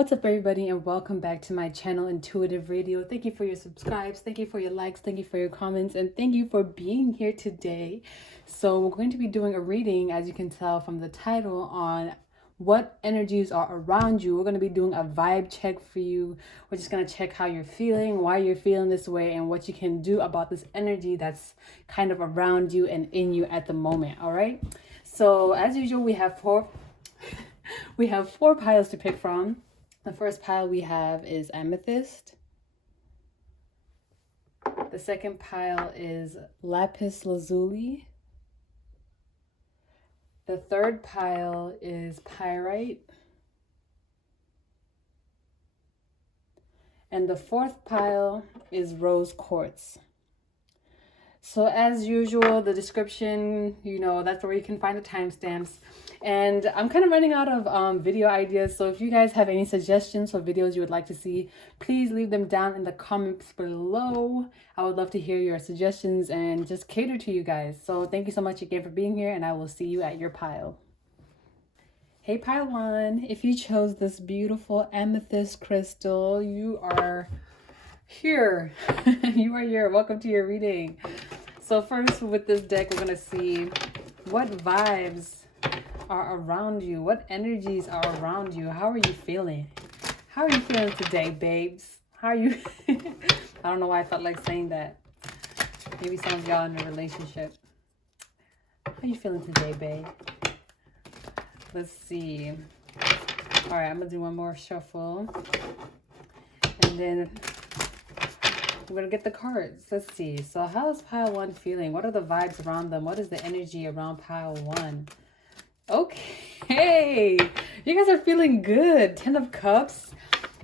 What's up, everybody, and welcome back to my channel, Intuitive Radio. Thank you for your subscribes, thank you for your likes, thank you for your comments, and thank you for being here today. So we're going to be doing a reading, as you can tell from the title, on what energies are around you. We're going to be doing a vibe check for you. We're just going to check how you're feeling, why you're feeling this way, and what you can do about this energy that's kind of around you and in you at the moment. All right. So as usual, we have four piles to pick from. The first pile we have is Amethyst. The second pile is Lapis Lazuli. The third pile is Pyrite. And the fourth pile is Rose Quartz. So as usual, the description, that's where you can find the timestamps. And I'm kind of running out of video ideas. So if you guys have any suggestions for videos you would like to see, please leave them down in the comments below. I would love to hear your suggestions and just cater to you guys. So thank you so much again for being here, and I will see you at your pile. Hey, pile one, if you chose this beautiful amethyst crystal, you are here. You are here. Welcome to your reading. So first, with this deck, we're going to see what vibes are around you. What energies are around you? How are you feeling? How are you feeling today, babes? How are you? I don't know why I felt like saying that. Maybe some of y'all in a relationship. How are you feeling today, babe? Let's see. All right, I'm going to do one more shuffle. And then we're going to get the cards. Let's see. So how is pile one feeling? What are the vibes around them? What is the energy around pile one? Okay. You guys are feeling good. 10 of Cups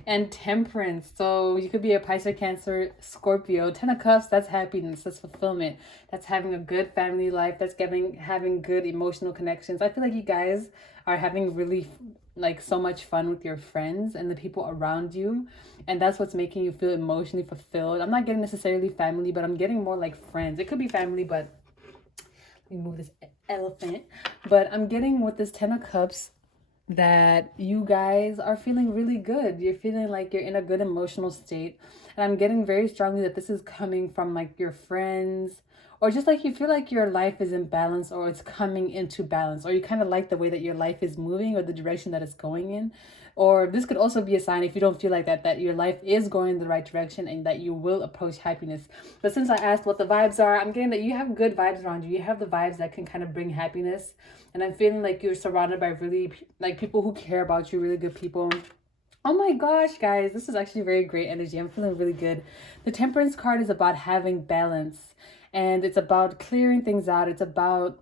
and Temperance. So you could be a Pisces, Cancer, Scorpio. 10 of Cups, that's happiness. That's fulfillment. That's having a good family life. That's having good emotional connections. I feel like you guys are having really so much fun with your friends and the people around you, and that's what's making you feel emotionally fulfilled. I'm not getting necessarily family, but I'm getting more like friends. It could be family, but let me move this elephant. But I'm getting with this 10 of Cups that you guys are feeling really good. You're feeling like you're in a good emotional state, and I'm getting very strongly that this is coming from like your friends, or just like you feel like your life is in balance, or it's coming into balance, or you kind of like the way that your life is moving or the direction that it's going in. Or this could also be a sign, if you don't feel like that your life is going in the right direction and that you will approach happiness. But since I asked what the vibes are, I'm getting that you have good vibes around you. You have the vibes that can kind of bring happiness. And I'm feeling like you're surrounded by really people who care about you, really good people. Oh my gosh, guys, this is actually very great energy. I'm feeling really good. The Temperance card is about having balance, and it's about clearing things out. It's about,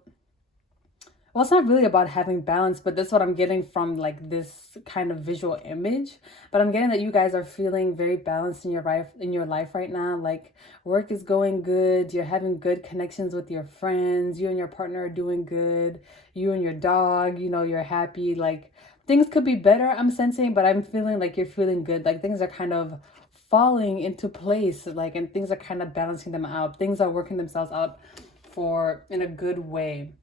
well, it's not really about having balance, but that's what I'm getting from like this kind of visual image. But I'm getting that you guys are feeling very balanced in your life right now. Like work is going good. You're having good connections with your friends. You and your partner are doing good. You and your dog, you're happy. Like things could be better, I'm sensing, but I'm feeling like you're feeling good. Like things are kind of falling into place, and things are kind of balancing them out. Things are working themselves out in a good way.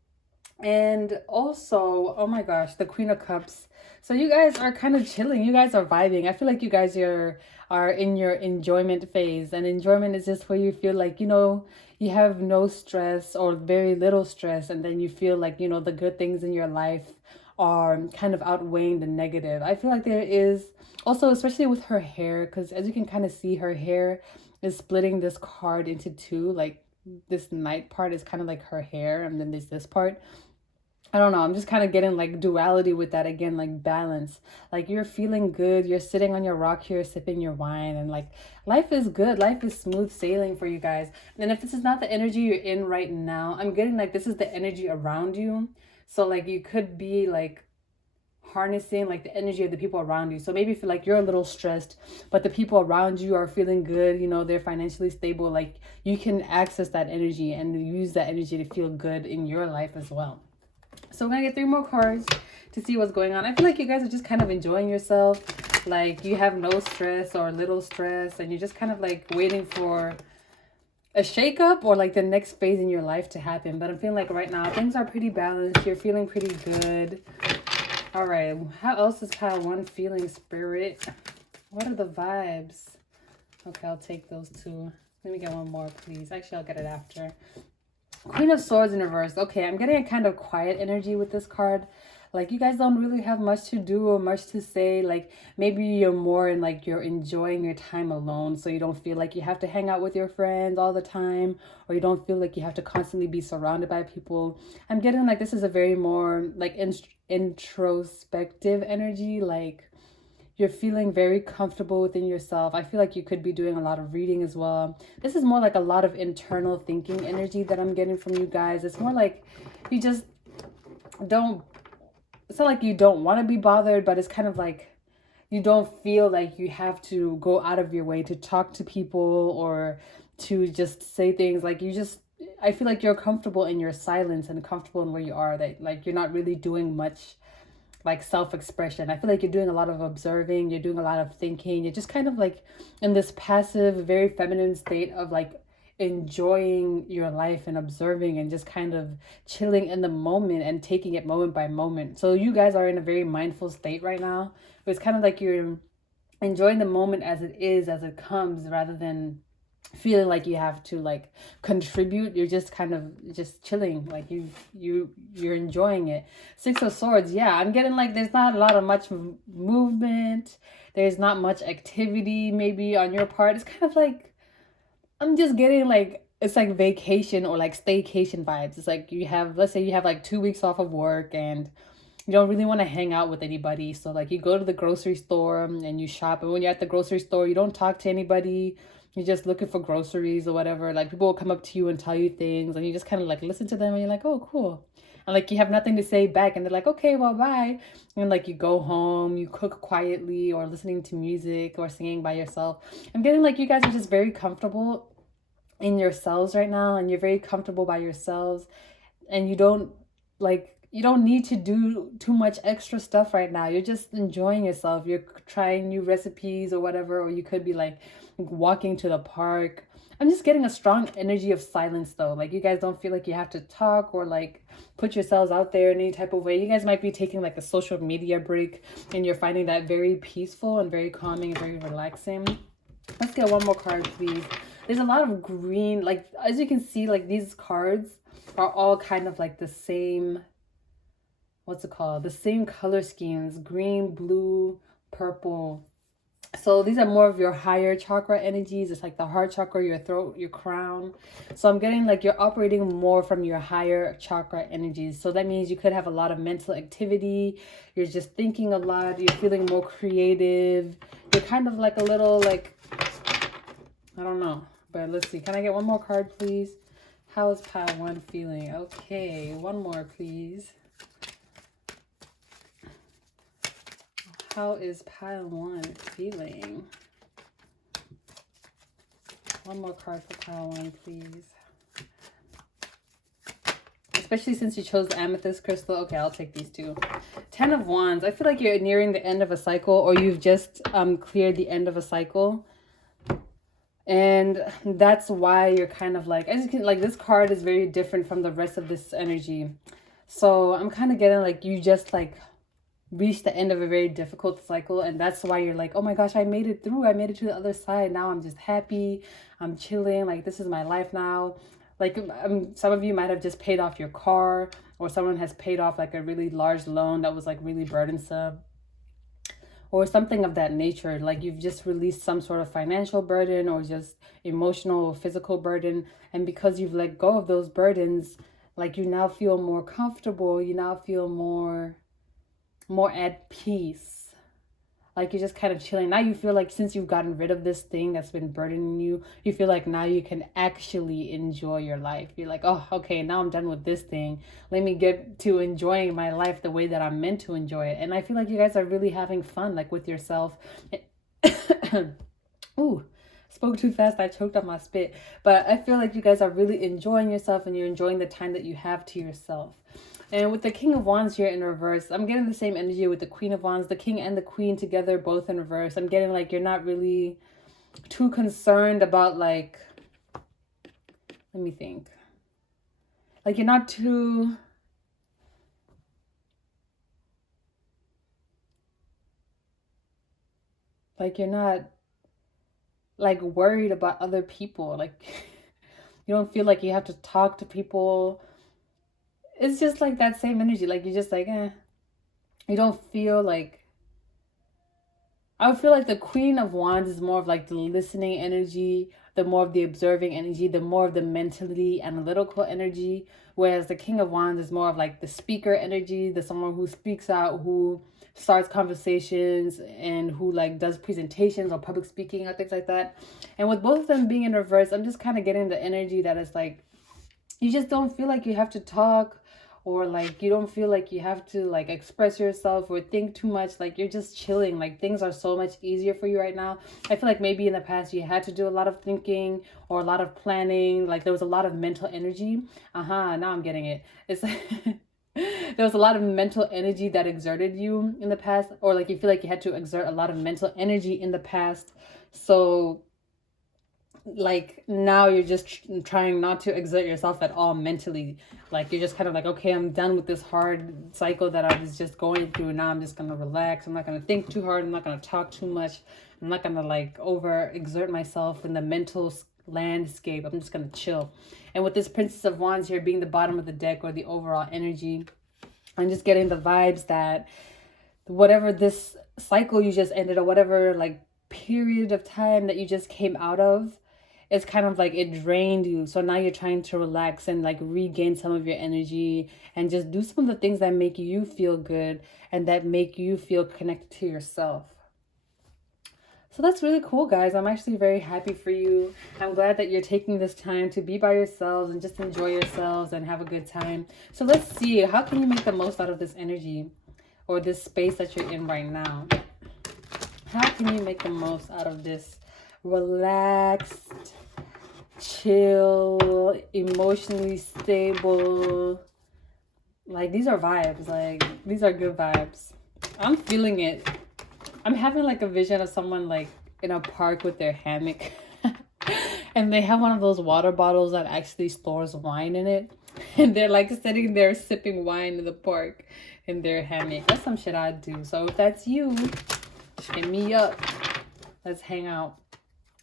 And also, oh my gosh, the Queen of Cups. So you guys are kind of chilling. You guys are vibing. I feel like you guys are in your enjoyment phase. And enjoyment is just where you feel like, you have no stress or very little stress. And then you feel like, the good things in your life are kind of outweighing the negative. I feel like there is also, especially with her hair, because as you can kind of see, her hair is splitting this card into two. Like this night part is kind of like her hair, and then there's this part. I don't know, I'm just kind of getting like duality with that again, like balance. Like you're feeling good, you're sitting on your rock here sipping your wine, and like life is good, life is smooth sailing for you guys. And if this is not the energy you're in right now, I'm getting like this is the energy around you. So like you could be like harnessing like the energy of the people around you. So maybe feel like you're a little stressed, but the people around you are feeling good, they're financially stable. Like you can access that energy and use that energy to feel good in your life as well. So we're gonna get 3 more cards to see what's going on. I feel like you guys are just kind of enjoying yourself. Like you have no stress or little stress, and you're just kind of like waiting for a shakeup or like the next phase in your life to happen. But I'm feeling like right now things are pretty balanced. You're feeling pretty good. All right, how else is pile one feeling, Spirit? What are the vibes? Okay, I'll take those two. Let me get one more, please. Actually, I'll get it after. Queen of Swords in reverse. Okay, I'm getting a kind of quiet energy with this card. Like, you guys don't really have much to do or much to say. Like, maybe you're more in, like, you're enjoying your time alone, so you don't feel like you have to hang out with your friends all the time, or you don't feel like you have to constantly be surrounded by people. I'm getting, like, this is a very more, like, introspective energy. Like, you're feeling very comfortable within yourself. I feel like you could be doing a lot of reading as well. This is more like a lot of internal thinking energy that I'm getting from you guys. It's more like you just don't, it's not like you don't want to be bothered, but it's kind of like you don't feel like you have to go out of your way to talk to people or to just say things. Like, you just, I feel like you're comfortable in your silence and comfortable in where you are, that like you're not really doing much like self-expression. I feel like you're doing a lot of observing, you're doing a lot of thinking, you're just kind of like in this passive, very feminine state of like enjoying your life and observing and just kind of chilling in the moment and taking it moment by moment. So you guys are in a very mindful state right now. It's kind of like you're enjoying the moment as it is, as it comes, rather than feeling like you have to like contribute. You're just kind of just chilling, like you're enjoying it. Six of Swords. Yeah, I'm getting like there's not a lot of much movement, there's not much activity maybe on your part. It's kind of like I'm just getting like it's like vacation or like staycation vibes. It's like you have, let's say you have like 2 weeks off of work and you don't really want to hang out with anybody, so like you go to the grocery store and you shop, and when you're at the grocery store you don't talk to anybody, you're just looking for groceries or whatever. Like, people will come up to you and tell you things, and you just kind of like listen to them, and you're like, oh, cool. And like you have nothing to say back, and they're like, okay, well, bye. And like you go home, you cook quietly, or listening to music, or singing by yourself. I'm getting like you guys are just very comfortable in yourselves right now, and you're very comfortable by yourselves, and you don't need to do too much extra stuff right now. You're just enjoying yourself. You're trying new recipes or whatever, or you could be like walking to the park. I'm just getting a strong energy of silence though. Like, you guys don't feel like you have to talk or like put yourselves out there in any type of way. You guys might be taking like a social media break, and you're finding that very peaceful and very calming and very relaxing. Let's get one more card, please. There's a lot of green, like as you can see, like these cards are all kind of like the same, what's it called? The same color schemes: green, blue, purple. So these are more of your higher chakra energies. It's like the heart chakra, your throat, your crown. So I'm getting like you're operating more from your higher chakra energies. So that means you could have a lot of mental activity. You're just thinking a lot. You're feeling more creative. You're kind of like a little like, I don't know. But let's see. Can I get one more card, please? How is pile one feeling? Okay, one more, please. How is pile one feeling? One more card for pile one, please. Especially since you chose the amethyst crystal. Okay, I'll take these two. 10 of Wands. I feel like you're nearing the end of a cycle, or you've just cleared the end of a cycle. And that's why you're kind of like, as you can, like, this card is very different from the rest of this energy. So I'm kind of getting like you just like reached the end of a very difficult cycle, and that's why you're like, oh my gosh, I made it through. I made it to the other side. Now I'm just happy. I'm chilling. Like, this is my life now. Like, some of you might have just paid off your car, or someone has paid off like a really large loan that was like really burdensome, or something of that nature. Like, you've just released some sort of financial burden or just emotional or physical burden. And because you've let go of those burdens, like, you now feel more comfortable. You now feel more at peace. Like, you're just kind of chilling. Now you feel like since you've gotten rid of this thing that's been burdening you, you feel like now you can actually enjoy your life. You're like, oh, okay, now I'm done with this thing. Let me get to enjoying my life the way that I'm meant to enjoy it. And I feel like you guys are really having fun, like, with yourself. Ooh, spoke too fast. I choked on my spit. But I feel like you guys are really enjoying yourself, and you're enjoying the time that you have to yourself. And with the King of Wands here in reverse, I'm getting the same energy with the Queen of Wands, the King and the Queen together, both in reverse. I'm getting like you're not really too concerned about, like, let me think. Like, you're not too, Like you're not like worried about other people. Like you don't feel like you have to talk to people. It's just like that same energy. Like you're just like, you don't feel like, I would feel like the Queen of Wands is more of like the listening energy, the more of the observing energy, the more of the mentally analytical energy. Whereas the King of Wands is more of like the speaker energy, the someone who speaks out, who starts conversations and who like does presentations or public speaking or things like that. And with both of them being in reverse, I'm just kind of getting the energy that is like, you just don't feel like you have to talk, or like you don't feel like you have to like express yourself or think too much. Like you're just chilling. Like things are so much easier for you right now. I feel like maybe in the past you had to do a lot of thinking or a lot of planning. Like there was a lot of mental energy. Now I'm getting it. It's there was a lot of mental energy that exerted you in the past, or like you feel like you had to exert a lot of mental energy in the past. So like now you're just trying not to exert yourself at all mentally. Like you're just kind of like, okay, I'm done with this hard cycle that I was just going through. Now I'm just gonna relax. I'm not gonna think too hard. I'm not gonna talk too much. I'm not gonna like over exert myself in the mental landscape. I'm just gonna chill. And with this Princess of Wands here being the bottom of the deck, or the overall energy, I'm just getting the vibes that whatever this cycle you just ended, or whatever like period of time that you just came out of, it's kind of like it drained you. So now you're trying to relax and like regain some of your energy and just do some of the things that make you feel good and that make you feel connected to yourself. So that's really cool, guys. I'm actually very happy for you. I'm glad that you're taking this time to be by yourselves and just enjoy yourselves and have a good time. So let's see, how can you make the most out of this energy or this space that you're in right now? How can you make the most out of this relaxed, chill, emotionally stable? Like these are vibes. Like these are good vibes. I'm feeling it. I'm having like a vision of someone like in a park with their hammock and they have one of those water bottles that actually stores wine in it, and they're like sitting there sipping wine in the park in their hammock. That's some shit I'd do. So if that's you, hit me up. Let's hang out.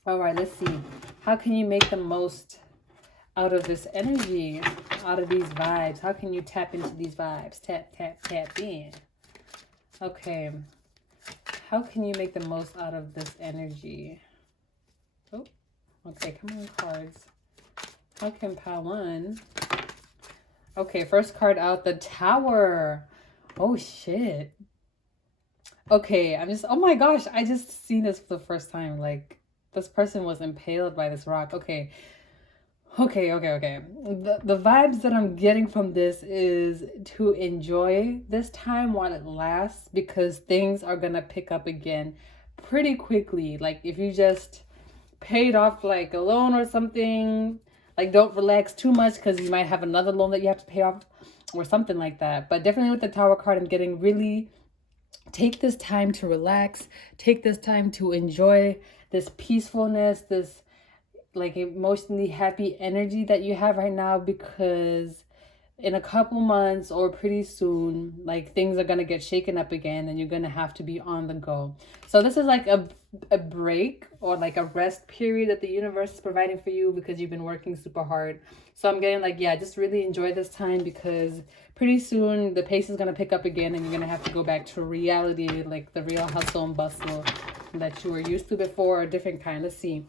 All right, let's see. How can you make the most out of this energy, out of these vibes? How can you tap into these vibes? Tap, tap, tap in. Okay. How can you make the most out of this energy? Oh, okay. Come on, cards. How can pile one? Okay, first card out, the Tower. Oh, shit. Okay, oh my gosh, I just seen this for the first time. Like, this person was impaled by this rock. Okay. The vibes that I'm getting from this is to enjoy this time while it lasts, because things are gonna pick up again pretty quickly. Like if you just paid off like a loan or something, like don't relax too much because you might have another loan that you have to pay off or something like that. But definitely with the Tower card, I'm getting really, take this time to relax, take this time to enjoy this peacefulness, this like emotionally happy energy that you have right now, because in a couple months or pretty soon, like things are gonna get shaken up again and you're gonna have to be on the go. So this is like a break or like a rest period that the universe is providing for you because you've been working super hard. So I'm getting like, yeah, just really enjoy this time, because pretty soon the pace is gonna pick up again and you're gonna have to go back to reality, like the real hustle and bustle that you were used to before, a different kind. Let's see.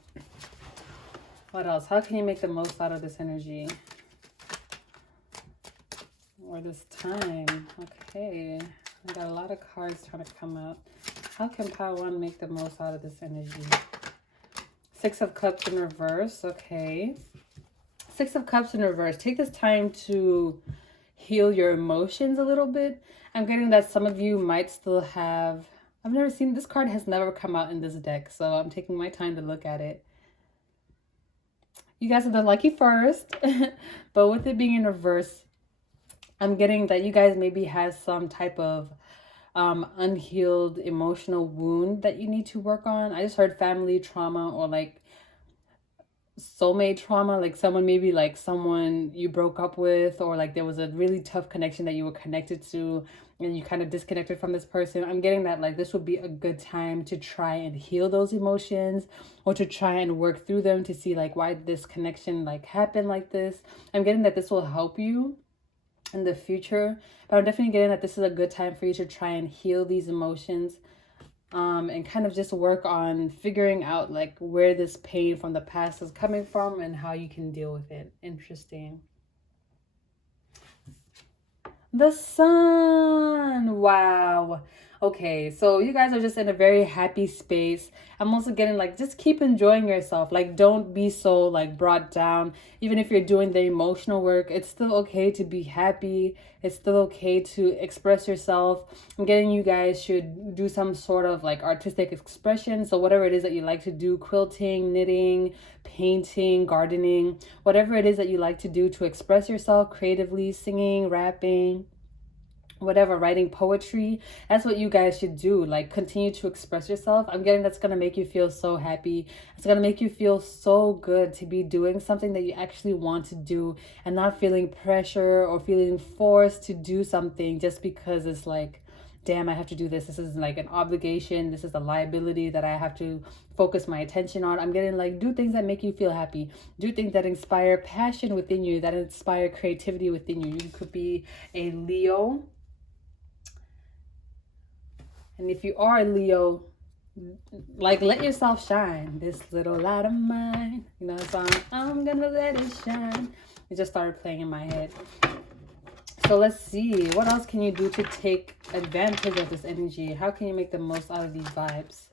What else? How can you make the most out of this energy? Or this time? Okay. I got a lot of cards trying to come up. How can pile one make the most out of this energy? Six of Cups in reverse. Okay. Six of Cups in reverse. Take this time to heal your emotions a little bit. I'm getting that some of you might still have... I've never seen... This card has never come out in this deck, so I'm taking my time to look at it. You guys are the lucky first, but with it being in reverse, I'm getting that you guys maybe have some type of unhealed emotional wound that you need to work on. I just heard family trauma or like soulmate trauma, like someone, maybe like someone you broke up with, or like there was a really tough connection that you were connected to and you kind of disconnected from this person, I'm getting that like this would be a good time to try and heal those emotions, or to try and work through them to see like why this connection like happened like this. I'm getting that this will help you in the future, but I'm definitely getting that this is a good time for you to try and heal these emotions, and kind of just work on figuring out like where this pain from the past is coming from and how you can deal with it. Interesting. The sun. Wow. Okay, so you guys are just in a very happy space. I'm also getting like, just keep enjoying yourself. Like, don't be so like brought down. Even if you're doing the emotional work, it's still okay to be happy. It's still okay to express yourself. I'm getting you guys should do some sort of like artistic expression. So whatever it is that you like to do, quilting, knitting, painting, gardening, whatever it is that you like to do to express yourself creatively, singing, rapping, whatever, writing poetry, that's what you guys should do. Like, continue to express yourself. I'm getting that's gonna make you feel so happy. It's gonna make you feel so good to be doing something that you actually want to do, and not feeling pressure or feeling forced to do something just because it's like, damn, I have to do this. This is like an obligation. This is a liability that I have to focus my attention on. I'm getting like, do things that make you feel happy. Do things that inspire passion within you, that inspire creativity within you. You could be a Leo. And if you are a Leo, like, let yourself shine. This little light of mine. You know the song, I'm gonna let it shine. It just started playing in my head. So let's see. What else can you do to take advantage of this energy? How can you make the most out of these vibes?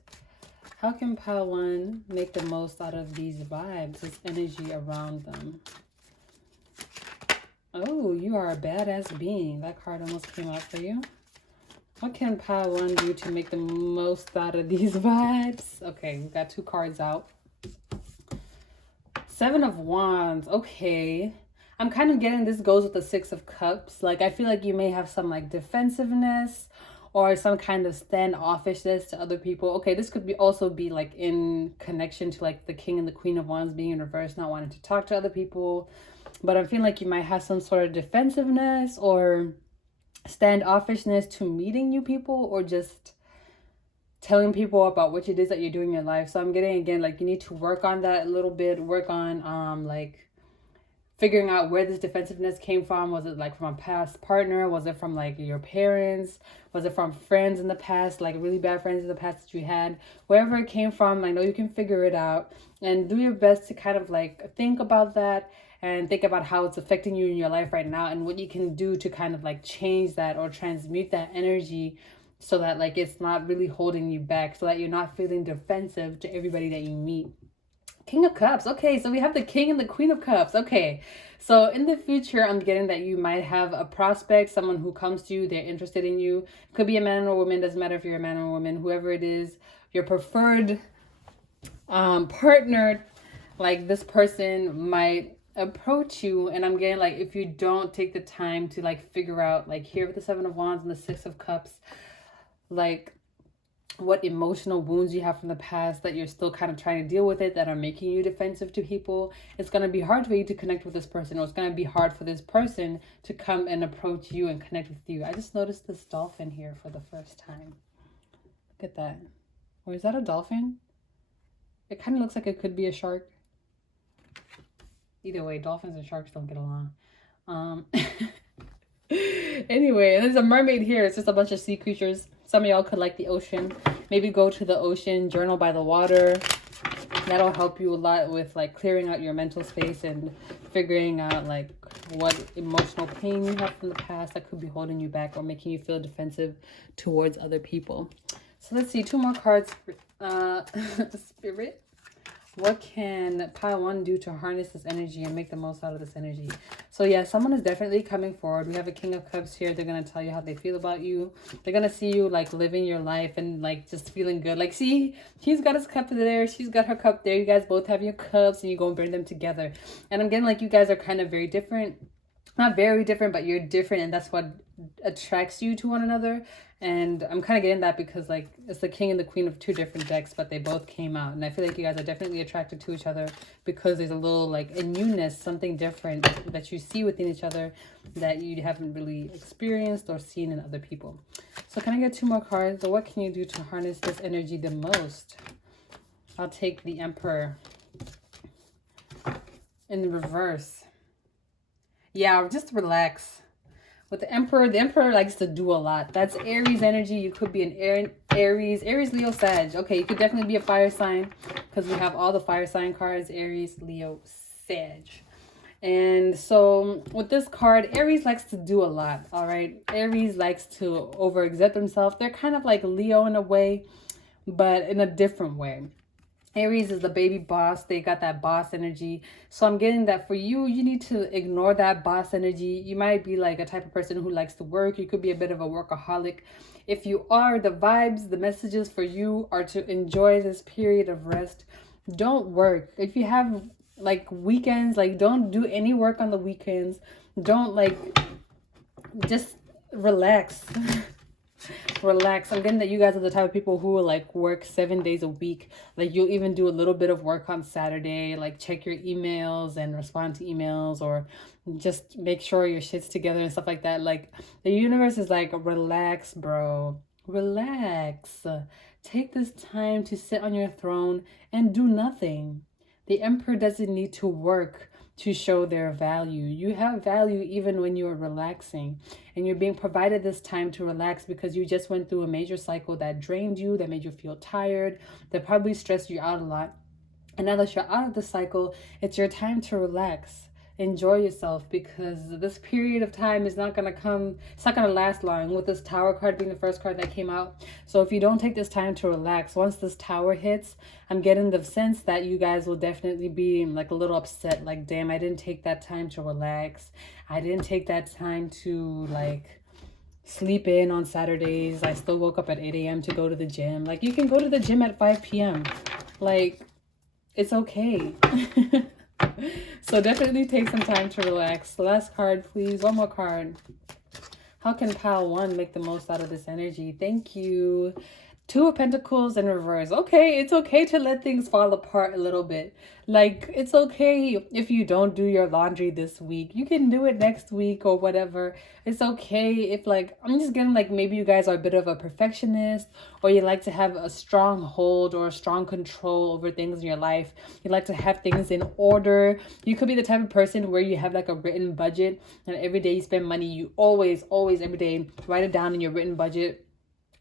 How can Pile 1 make the most out of these vibes, this energy around them? Oh, you are a badass being. That card almost came out for you. What can Pile 1 do to make the most out of these vibes? Okay, we got 2 cards out. 7 of Wands. Okay. I'm kind of getting this goes with the 6 of Cups. Like, I feel like you may have some like defensiveness or some kind of standoffishness to other people. Okay, this could be also be like in connection to like the King and the Queen of Wands being in reverse, not wanting to talk to other people. But I'm feeling like you might have some sort of defensiveness or standoffishness to meeting new people, or just telling people about what it is that you're doing in your life. So I'm getting, again, like, you need to work on that a little bit. Work on like figuring out where this defensiveness came from. Was it like from a past partner? Was it from like your parents? Was it from friends in the past, like really bad friends in the past that you had? Wherever it came from, I know you can figure it out, and do your best to kind of like think about that and think about how it's affecting you in your life right now, and what you can do to kind of like change that or transmute that energy, so that like it's not really holding you back, so that you're not feeling defensive to everybody that you meet. King of Cups. Okay, so we have the King and the Queen of Cups. Okay, so in the future, I'm getting that you might have a prospect, someone who comes to you, they're interested in you. Could be a man or a woman, doesn't matter if you're a man or a woman, whoever it is, your preferred partner, like this person might approach you. And I'm getting like, if you don't take the time to like figure out, like here with the 7 of Wands and the 6 of Cups, like what emotional wounds you have from the past that you're still kind of trying to deal with it, that are making you defensive to people. It's going to be hard for you to connect with this person, or it's going to be hard for this person to come and approach you and connect with you. I just noticed this dolphin here for the first time. Look at that. Or is that a dolphin? It kind of looks like it could be a shark. Either way, dolphins and sharks don't get along. Anyway, there's a mermaid here. It's just a bunch of sea creatures. Some of y'all could like the ocean. Maybe go to the ocean, journal by the water. That'll help you a lot with like clearing out your mental space and figuring out like what emotional pain you have from the past that could be holding you back or making you feel defensive towards other people. So let's see, 2 more cards. Spirit. What can Pile 1 do to harness this energy and make the most out of this energy? So yeah, someone is definitely coming forward. We have a King of Cups here. They're going to tell you how they feel about you. They're going to see you like living your life and like just feeling good. Like, see, he's got his cup there. She's got her cup there. You guys both have your cups and you go and bring them together. And I'm getting like you guys are kind of very different. Not very different, but you're different. And that's what attracts you to one another. And I'm kind of getting that because like it's the king and the queen of two different decks, but they both came out. And I feel like you guys are definitely attracted to each other because there's a little like a newness, something different that you see within each other that you haven't really experienced or seen in other people. So can I get 2 more cards? So what can you do to harness this energy the most? I'll take the Emperor in the reverse. Yeah, just relax. With the Emperor likes to do a lot. That's Aries energy. You could be an Aries, Leo, Sag. Okay, you could definitely be a fire sign because we have all the fire sign cards, Aries, Leo, Sag. And so with this card, Aries likes to do a lot, all right? Aries likes to overexert themselves. They're kind of like Leo in a way, but in a different way. Aries is the baby boss. They got that boss energy. So I'm getting that for you, you need to ignore that boss energy. You might be like a type of person who likes to work. You could be a bit of a workaholic. If you are, the vibes, the messages for you are to enjoy this period of rest. Don't work. If you have like weekends, like don't do any work on the weekends. Don't like, just relax. Relax. I'm getting that you guys are the type of people who will like work 7 days a week. Like you'll even do a little bit of work on Saturday, like check your emails and respond to emails, or just make sure your shit's together and stuff like that. Like the universe is like, relax, bro. Relax. Take this time to sit on your throne and do nothing. The Emperor doesn't need to work to show their value. You have value even when you're relaxing, and you're being provided this time to relax because you just went through a major cycle that drained you, that made you feel tired, that probably stressed you out a lot. And now that you're out of the cycle, it's your time to relax. Enjoy yourself, because this period of time is not going to come, it's not going to last long, with this Tower card being the first card that came out. So if you don't take this time to relax, once this Tower hits, I'm getting the sense that you guys will definitely be like a little upset, like, damn, I didn't take that time to relax. I didn't take that time to like sleep in on Saturdays. I still woke up at 8 a.m. to go to the gym. Like, you can go to the gym at 5 p.m. Like, it's okay. So definitely take some time to relax. The last card, please. One more card. How can pile 1 make the most out of this energy? Thank you. 2 of Pentacles in reverse. Okay, it's okay to let things fall apart a little bit. Like, it's okay if you don't do your laundry this week. You can do it next week or whatever. It's okay if, like, I'm just getting, like, maybe you guys are a bit of a perfectionist, or you like to have a strong hold or a strong control over things in your life. You like to have things in order. You could be the type of person where you have, like, a written budget, and every day you spend money, you always, every day, write it down in your written budget.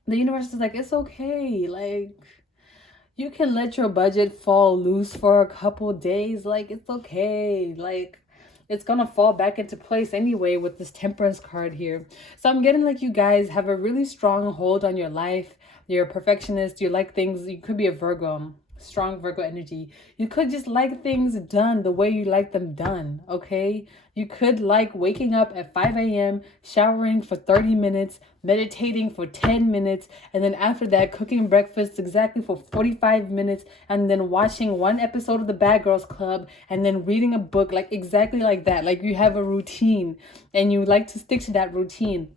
The universe is like, it's okay. Like, you can let your budget fall loose for a couple days. Like, it's okay. Like, it's gonna fall back into place anyway with this Temperance card here. So I'm getting like you guys have a really strong hold on your life. You're a perfectionist. You like things. You could be a Virgo. Strong Virgo energy. You could just like things done the way you like them done, okay? You could like waking up at 5 a.m., showering for 30 minutes, meditating for 10 minutes, and then after that cooking breakfast exactly for 45 minutes, and then watching 1 episode of the Bad Girls Club, and then reading a book, like exactly like that. Like, you have a routine and you like to stick to that routine.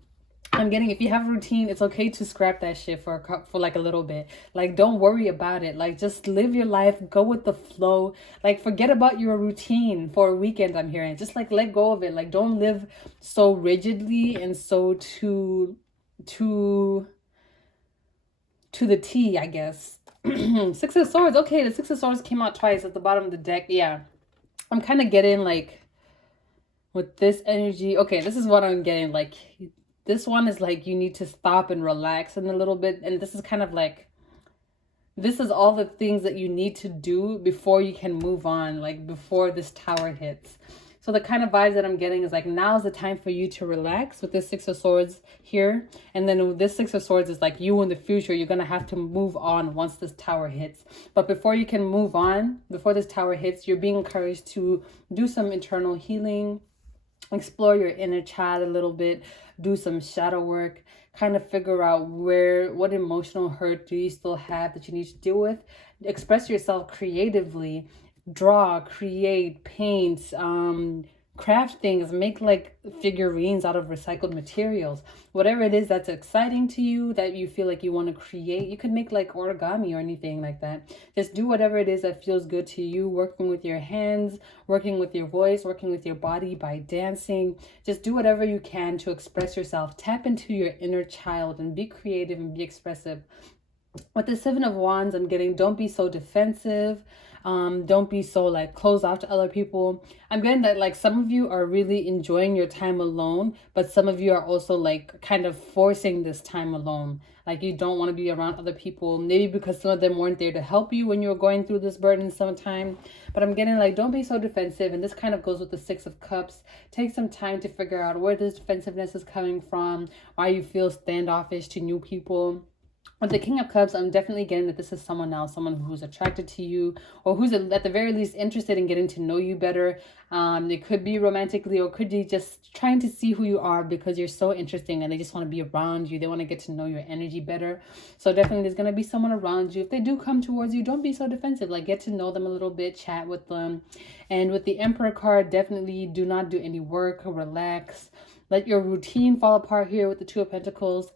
I'm getting, if you have a routine, it's okay to scrap that shit for like a little bit. Like, don't worry about it. Like, just live your life, go with the flow. Like, forget about your routine for a weekend, I'm hearing. Just like let go of it. Like, don't live so rigidly and so to the T, I guess. 6 of Swords. Okay, the 6 of Swords came out twice at the bottom of the deck. Yeah. I'm kind of getting like with this energy. Okay, this is what I'm getting. Like, this one is like you need to stop and relax in a little bit. And this is kind of like, this is all the things that you need to do before you can move on, like before this Tower hits. So the kind of vibes that I'm getting is like, now is the time for you to relax with this 6 of Swords here. And then this 6 of Swords is like you in the future. You're going to have to move on once this Tower hits. But before you can move on, before this Tower hits, you're being encouraged to do some internal healing, explore your inner child a little bit, do some shadow work, kind of figure out what emotional hurt do you still have that you need to deal with. Express yourself creatively, draw, create, paint, craft things, make like figurines out of recycled materials. Whatever it is that's exciting to you, that you feel like you want to create, you could make like origami or anything like that. Just do whatever it is that feels good to you, working with your hands, working with your voice, working with your body by dancing. Just do whatever you can to express yourself. Tap into your inner child and be creative and be expressive. With the Seven of Wands, I'm getting, don't be so defensive. Don't be so like closed off to other people. I'm getting that like some of you are really enjoying your time alone, but some of you are also like kind of forcing this time alone. Like you don't want to be around other people, maybe because some of them weren't there to help you when you were going through this burden sometime. But I'm getting like, don't be so defensive. And this kind of goes with the Six of Cups. Take some time to figure out where this defensiveness is coming from, why you feel standoffish to new people. With the King of Cups, I'm definitely getting that this is someone now, someone who's attracted to you, or who's at the very least interested in getting to know you better. It could be romantically, or could be just trying to see who you are because you're so interesting and they just want to be around you. They want to get to know your energy better. So definitely there's going to be someone around you. If they do come towards you, don't be so defensive. Like get to know them a little bit, chat with them. And with the Emperor card, definitely do not do any work, relax. Let your routine fall apart here with the Two of Pentacles.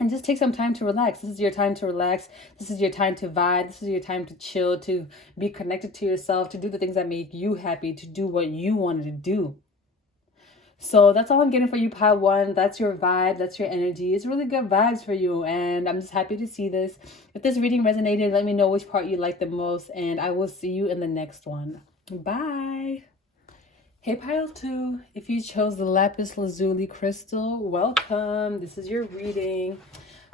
And just take some time to relax. This is your time to relax. This is your time to vibe. This is your time to chill, to be connected to yourself, to do the things that make you happy, to do what you wanted to do. So that's all I'm getting for you, pile one. That's your vibe. That's your energy. It's really good vibes for you. And I'm just happy to see this. If this reading resonated, let me know which part you like the most. And I will see you in the next one. Bye. Hey pile 2, if you chose the Lapis Lazuli crystal, welcome. This is your reading.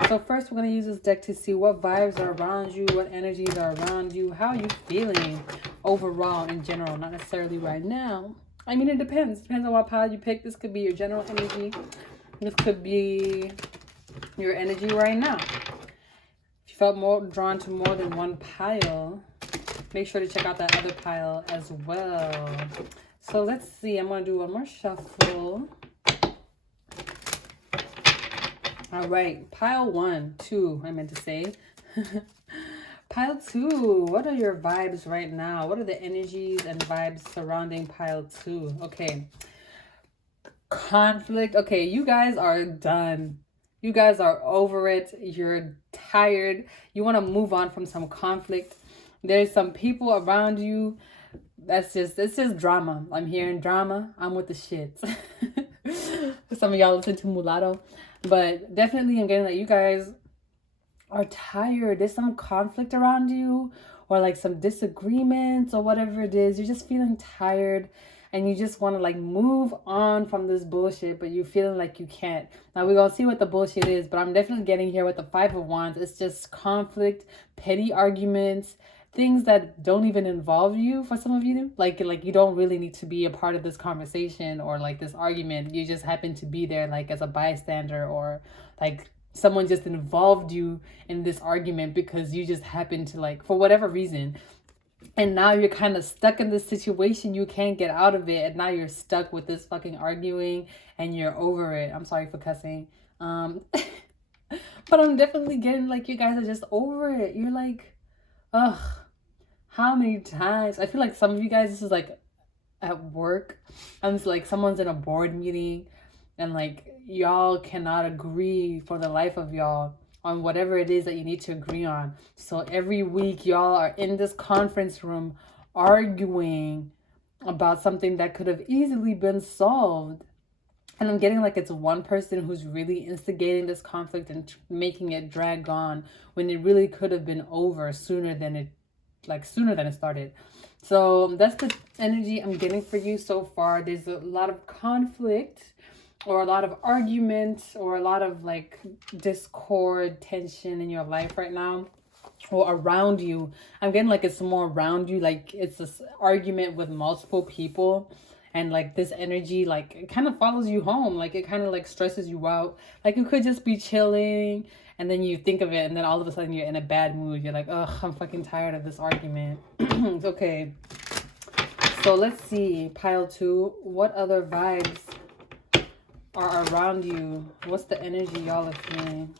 So first we're going to use this deck to see what vibes are around you, what energies are around you, how are you feeling overall in general, not necessarily right now. I mean, it depends. Depends on what pile you pick. This could be your general energy. This could be your energy right now. If you felt more drawn to more than one pile, make sure to check out that other pile as well. So let's see, I'm going to do one more shuffle. All right, pile 1, 2, I meant to say. Pile 2, what are your vibes right now? What are the energies and vibes surrounding pile 2? Okay, conflict. Okay, you guys are done. You guys are over it. You're tired. You want to move on from some conflict. There's some people around you. It's just drama. I'm hearing drama. I'm with the shits. Some of y'all listen to Mulatto. But definitely I'm getting that you guys are tired. There's some conflict around you, or like some disagreements or whatever it is. You're just feeling tired and you just want to like move on from this bullshit, but you're feeling like you can't. Now we're going to see what the bullshit is, but I'm definitely getting here with the Five of Wands. It's just conflict, petty arguments, things that don't even involve you for some of you. Like you don't really need to be a part of this conversation or like this argument. You just happen to be there like as a bystander, or like someone just involved you in this argument because you just happen to like, for whatever reason. And now you're kind of stuck in this situation. You can't get out of it. And now you're stuck with this fucking arguing and you're over it. I'm sorry for cussing. But I'm definitely getting like you guys are just over it. You're like, ugh. How many times? I feel like some of you guys, this is like at work. I'm just like someone's in a board meeting and like y'all cannot agree for the life of y'all on whatever it is that you need to agree on. So every week y'all are in this conference room arguing about something that could have easily been solved. And I'm getting like it's one person who's really instigating this conflict and making it drag on when it really could have been over sooner than it started. So that's the energy I'm getting for you so far. There's a lot of conflict, or a lot of arguments, or a lot of like discord, tension in your life right now, or around you. I'm getting like it's more around you, like it's this argument with multiple people. And like this energy, like it kind of follows you home. Like it kind of like stresses you out. Like you could just be chilling and then you think of it and then all of a sudden you're in a bad mood. You're like, ugh, I'm fucking tired of this argument. Okay. So let's see, pile 2. What other vibes are around you? What's the energy y'all are feeling?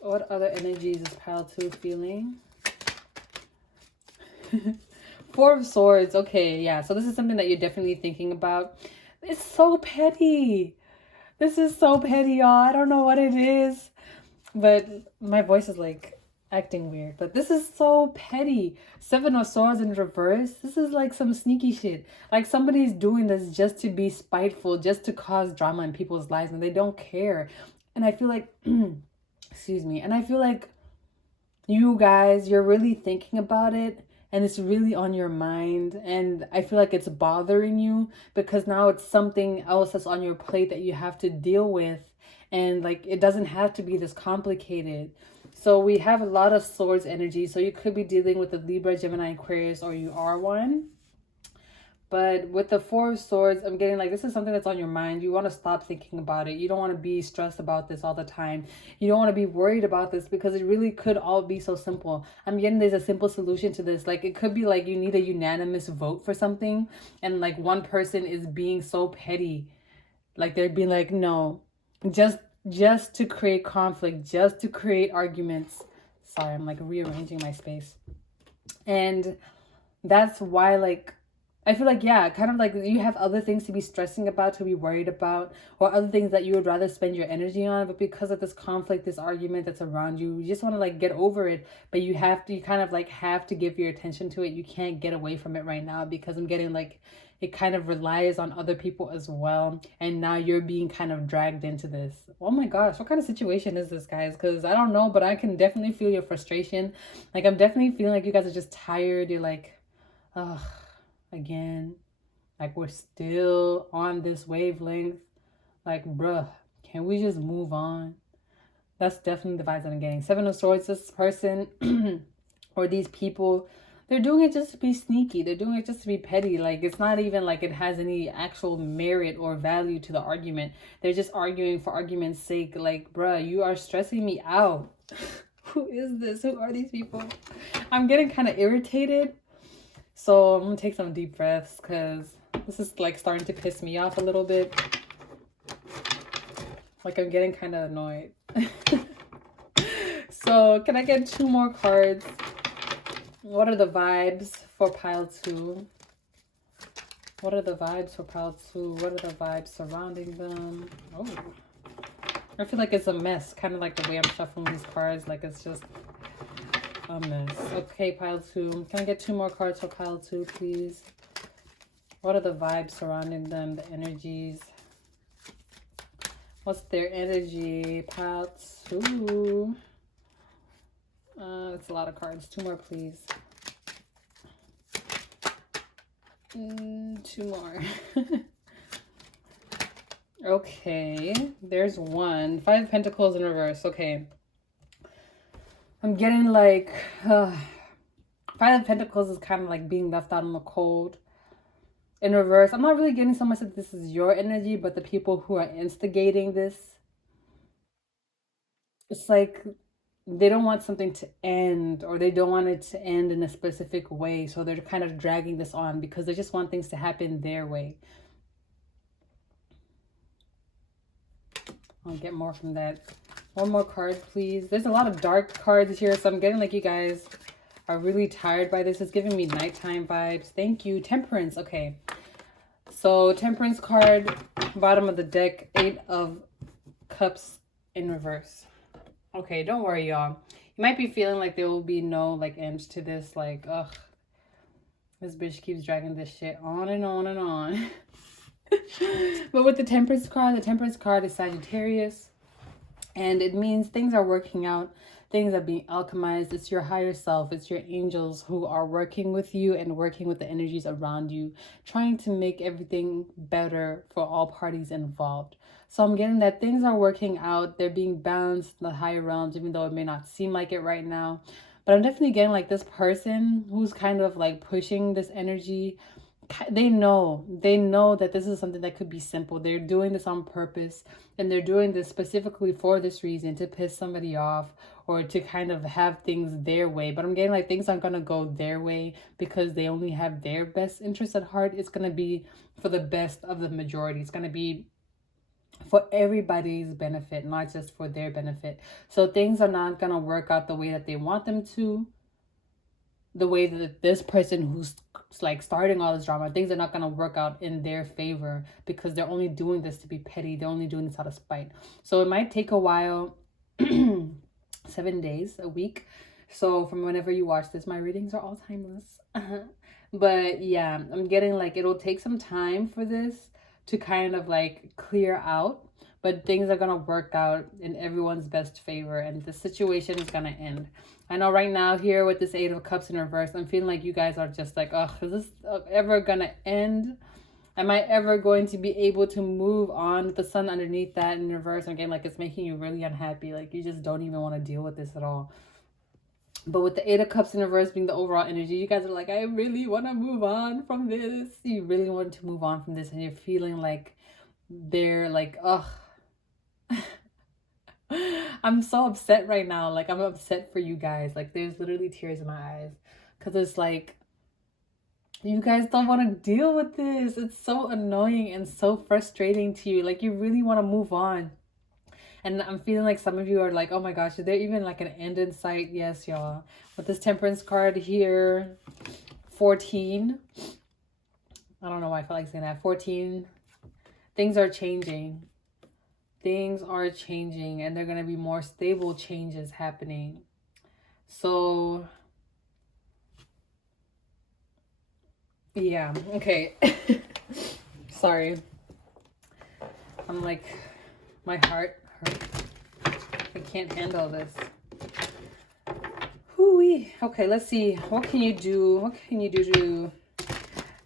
What other energies is pile 2 feeling? Four of Swords. Okay, yeah. So this is something that you're definitely thinking about. It's so petty. This is so petty, y'all. I don't know what it is, but my voice is like acting weird. But this is so petty. Seven of Swords in reverse. This is like some sneaky shit. Like somebody's doing this just to be spiteful, just to cause drama in people's lives, and they don't care. And I feel like, excuse me, and I feel like you guys, you're really thinking about it and it's really on your mind. And I feel like it's bothering you because now it's something else that's on your plate that you have to deal with. And like, it doesn't have to be this complicated. So we have a lot of swords energy. So you could be dealing with a Libra, Gemini, Aquarius, or you are one. But with the Four of Swords, I'm getting like this is something that's on your mind. You want to stop thinking about it. You don't want to be stressed about this all the time. You don't want to be worried about this because it really could all be so simple. I'm getting there's a simple solution to this. Like it could be like you need a unanimous vote for something and like one person is being so petty. Like they're being like, no, just to create conflict, just to create arguments. Sorry, I'm like rearranging my space. And that's why like I feel like, yeah, kind of like you have other things to be stressing about, to be worried about, or other things that you would rather spend your energy on. But because of this conflict, this argument that's around you, you just want to like get over it. But you kind of like have to give your attention to it. You can't get away from it right now because I'm getting like it kind of relies on other people as well. And now you're being kind of dragged into this. Oh my gosh, what kind of situation is this, guys? Because I don't know, but I can definitely feel your frustration. Like I'm definitely feeling like you guys are just tired. You're like, ugh. Again, like we're still on this wavelength. Like, bruh, can we just move on? That's definitely the vibes that I'm getting. Seven of Swords, this person or these people, they're doing it just to be sneaky. They're doing it just to be petty. Like, it's not even like it has any actual merit or value to the argument. They're just arguing for argument's sake. Like, bruh, you are stressing me out. Who is this? Who are these people? I'm getting kind of irritated. So I'm gonna take some deep breaths because this is like starting to piss me off a little bit. Like I'm getting kind of annoyed. So can I get 2 more cards? What are the vibes for pile 2? What are the vibes for pile 2? What are the vibes surrounding them? Oh, I feel like it's a mess. Kind of like the way I'm shuffling these cards. Like it's just a mess. Okay, pile 2. Can I get 2 more cards for pile 2, please? What are the vibes surrounding them? The energies. What's their energy? Pile 2. That's a lot of cards. 2 more, please. 2 more. Okay, there's 1. 5 of Pentacles in reverse. Okay. I'm getting like 5 of Pentacles is kind of like being left out in the cold. In reverse, I'm not really getting so much that this is your energy, but the people who are instigating this. It's like they don't want something to end, or they don't want it to end in a specific way. So they're kind of dragging this on because they just want things to happen their way. I'll get more from that. 1 more card, please. There's a lot of dark cards here, so I'm getting like you guys are really tired by this. It's giving me nighttime vibes. Thank you. Temperance. Okay. So Temperance card, bottom of the deck, 8 of Cups in reverse. Okay, don't worry, y'all. You might be feeling like there will be no like ends to this. Like, ugh, this bitch keeps dragging this shit on and on and on. But with the Temperance card is Sagittarius. And it means things are working out. Things are being alchemized. It's your higher self. It's your angels who are working with you and working with the energies around you, trying to make everything better for all parties involved. So I'm getting that things are working out. They're being balanced in the higher realms, even though it may not seem like it right now. But I'm definitely getting like this person who's kind of like pushing this energy. They know that this is something that could be simple. They're doing this on purpose, and they're doing this specifically for this reason, to piss somebody off or to kind of have things their way. But I'm getting like things aren't going to go their way because they only have their best interest at heart. It's going to be for the best of the majority. It's going to be for everybody's benefit, not just for their benefit. So things are not going to work out the way that they want them to. the way that this person who's like starting all this drama, things are not going to work out in their favor because they're only doing this to be petty. They're only doing this out of spite. So it might take a while, 7 days, a week. So from whenever you watch this, my readings are all timeless. But yeah, I'm getting like it'll take some time for this to kind of like clear out, but things are going to work out in everyone's best favor and the situation is going to end. I know right now here with this 8 of Cups in reverse, I'm feeling like you guys are just like, oh, is this ever going to end? Am I ever going to be able to move on with the sun underneath that in reverse? Again, like it's making you really unhappy. Like you just don't even want to deal with this at all. But with the 8 of Cups in reverse being the overall energy, you guys are like, I really want to move on from this. You really want to move on from this and you're feeling like they're like, ugh. I'm so upset right now. Like I'm upset for you guys. Like there's literally tears in my eyes because it's like you guys don't want to deal with this. It's so annoying and so frustrating to you. Like you really want to move on. And I'm feeling like some of you are like, oh my gosh, is there even like an end in sight? Yes, y'all. With this Temperance card here, 14. I don't know why I feel like saying that. 14. Things are changing. Things are changing and they're going to be more stable changes happening. So, yeah. Okay. Sorry. I'm like, my heart hurts. I can't handle this. Hoo-wee. Okay, let's see. What can you do? What can you do to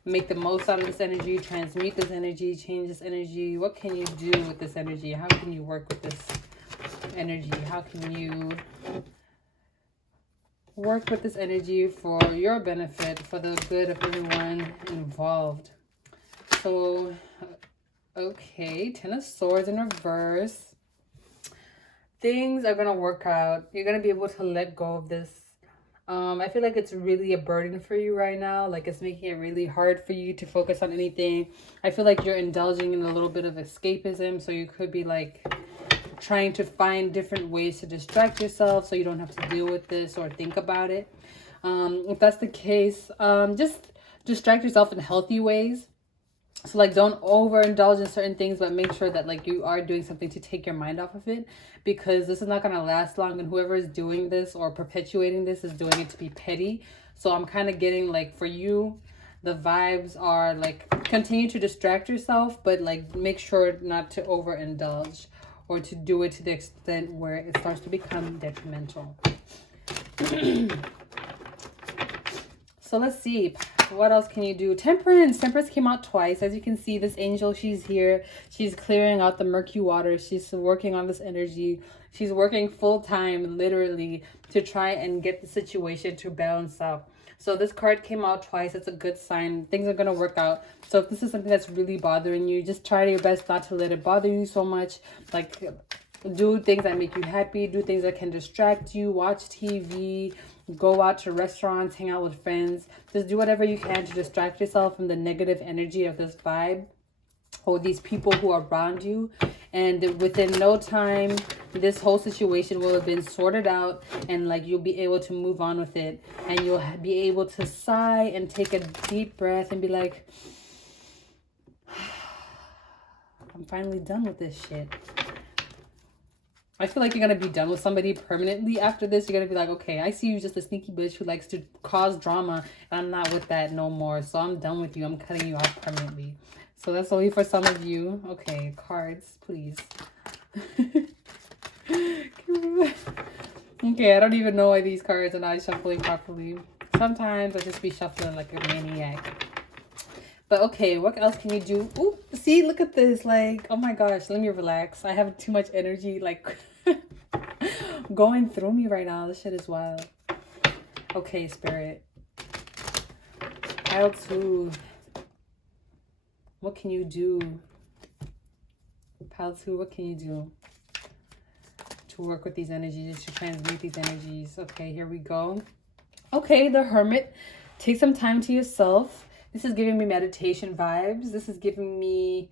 make the most out of this energy, transmute this energy, change this energy? What can you do with this energy? How can you work with this energy? How can you work with this energy for your benefit, for the good of everyone involved? So, okay, 10 of Swords in reverse. Things are going to work out. You're going to be able to let go of this. I feel like it's really a burden for you right now. Like it's making it really hard for you to focus on anything. I feel like you're indulging in a little bit of escapism. So you could be like trying to find different ways to distract yourself so you don't have to deal with this or think about it. If that's the case, just distract yourself in healthy ways. So like don't overindulge in certain things, but make sure that like you are doing something to take your mind off of it, because this is not going to last long and whoever is doing this or perpetuating this is doing it to be petty. So I'm kind of getting like for you, the vibes are like continue to distract yourself, but like make sure not to overindulge or to do it to the extent where it starts to become detrimental. So let's see. What else can you do? Temperance. Temperance came out twice. As you can see, this angel, she's here. She's clearing out the murky water. She's working on this energy. She's working full time, literally, to try and get the situation to balance out. So this card came out twice. It's a good sign. Things are going to work out. So if this is something that's really bothering you, just try your best not to let it bother you so much. Like, do things that make you happy. Do things that can distract you. Watch TV. Go out to restaurants, hang out with friends. Just do whatever you can to distract yourself from the negative energy of this vibe or these people who are around you. And within no time, this whole situation will have been sorted out and like you'll be able to move on with it. And you'll be able to sigh and take a deep breath and be like, I'm finally done with this shit. I feel like you're going to be done with somebody permanently after this. You're going to be like, okay, I see you just a sneaky bitch who likes to cause drama. And I'm not with that no more. So I'm done with you. I'm cutting you off permanently. So that's only for some of you. Okay, cards, please. Okay, I don't even know why these cards are not shuffling properly. Sometimes I just be shuffling like a maniac. But okay, what else can you do? Ooh, see, look at this. Like, oh my gosh, let me relax. I have too much energy, like, going through me right now. This shit is wild. Okay, Spirit. Pile 2. What can you do? Pile 2, what can you do to work with these energies, to transmute these energies? Okay, here we go. Okay, the Hermit. Take some time to yourself. This is giving me meditation vibes. This is giving me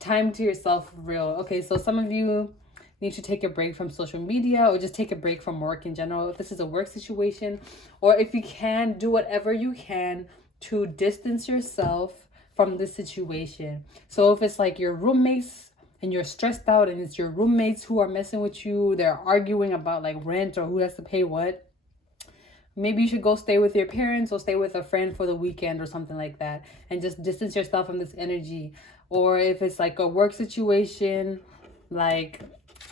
time to yourself for real. Okay, so some of you, need to take a break from social media or just take a break from work in general. If this is a work situation, or if you can, do whatever you can to distance yourself from this situation. So if it's like your roommates and you're stressed out and it's your roommates who are messing with you, they're arguing about like rent or who has to pay what, maybe you should go stay with your parents or stay with a friend for the weekend or something like that, and just distance yourself from this energy. Or if it's like a work situation, like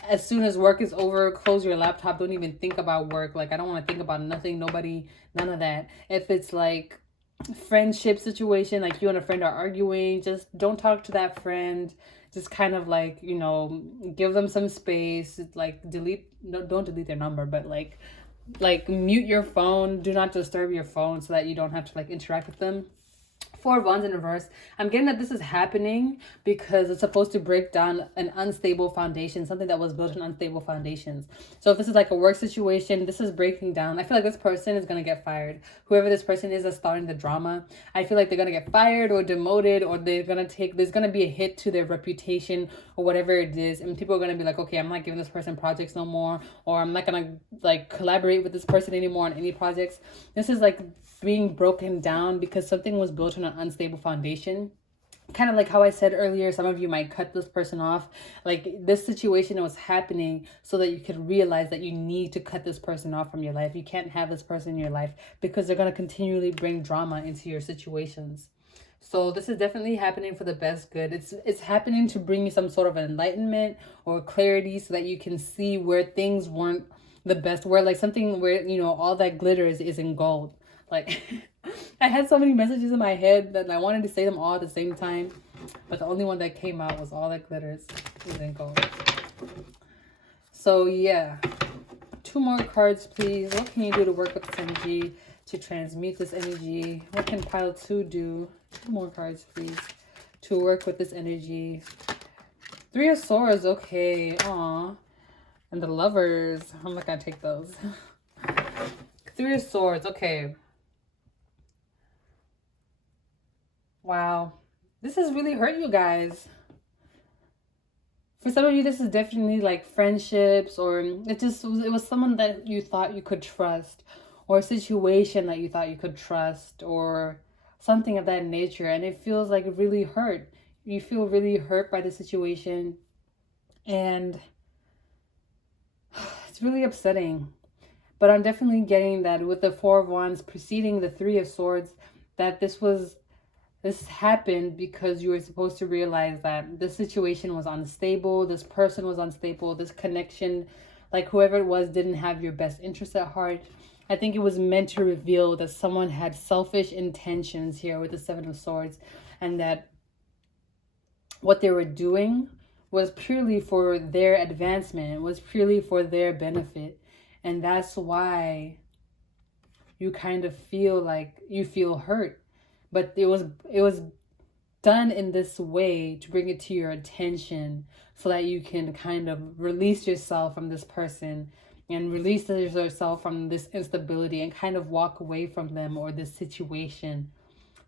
as soon as work is over, close your laptop. Don't even think about work. Like, I don't want to think about nothing, nobody, none of that. If it's like friendship situation, like you and a friend are arguing, just don't talk to that friend. Just kind of like, you know, give them some space. Like delete, no, don't delete their number, but like mute your phone. Do not disturb your phone so that you don't have to like interact with them. Four of Wands in reverse. I'm getting that this is happening because it's supposed to break down an unstable foundation, something that was built on unstable foundations. So if this is like a work situation, this is breaking down. I feel like this person is going to get fired. Whoever this person is that's starting the drama, I feel like they're going to get fired or demoted, or there's going to be a hit to their reputation or whatever it is. And people are going to be like, okay, I'm not giving this person projects no more, or I'm not going to like collaborate with this person anymore on any projects. This is like being broken down because something was built on an unstable foundation. Kind of like how I said earlier, some of you might cut this person off. Like, this situation was happening so that you could realize that you need to cut this person off from your life. You can't have this person in your life because they're going to continually bring drama into your situations. So this is definitely happening for the best good. It's happening to bring you some sort of enlightenment or clarity so that you can see where things weren't the best, where like something where, you know, all that glitters is in gold. Like, I had so many messages in my head that I wanted to say them all at the same time, but the only one that came out was all that glitters is in gold. So yeah, 2 more cards, please. What can you do to work with this energy, to transmute this energy? What can pile 2 do? 2 more cards, please, to work with this energy. 3 of Swords, okay. Aw. And the Lovers. I'm not gonna take those. 3 of Swords, okay. Wow, this has really hurt you guys. For some of you, this is definitely like friendships, or it was someone that you thought you could trust, or a situation that you thought you could trust, or something of that nature, and it feels like really hurt. You feel really hurt by the situation, and it's really upsetting. But I'm definitely getting that with the 4 of Wands preceding the 3 of Swords, that this happened because you were supposed to realize that this situation was unstable, this person was unstable, this connection, like whoever it was, didn't have your best interest at heart. I think it was meant to reveal that someone had selfish intentions here with the 7 of Swords, and that what they were doing was purely for their advancement, it was purely for their benefit. And that's why you kind of feel like you feel hurt. But it was done in this way to bring it to your attention so that you can kind of release yourself from this person and release yourself from this instability and kind of walk away from them or this situation.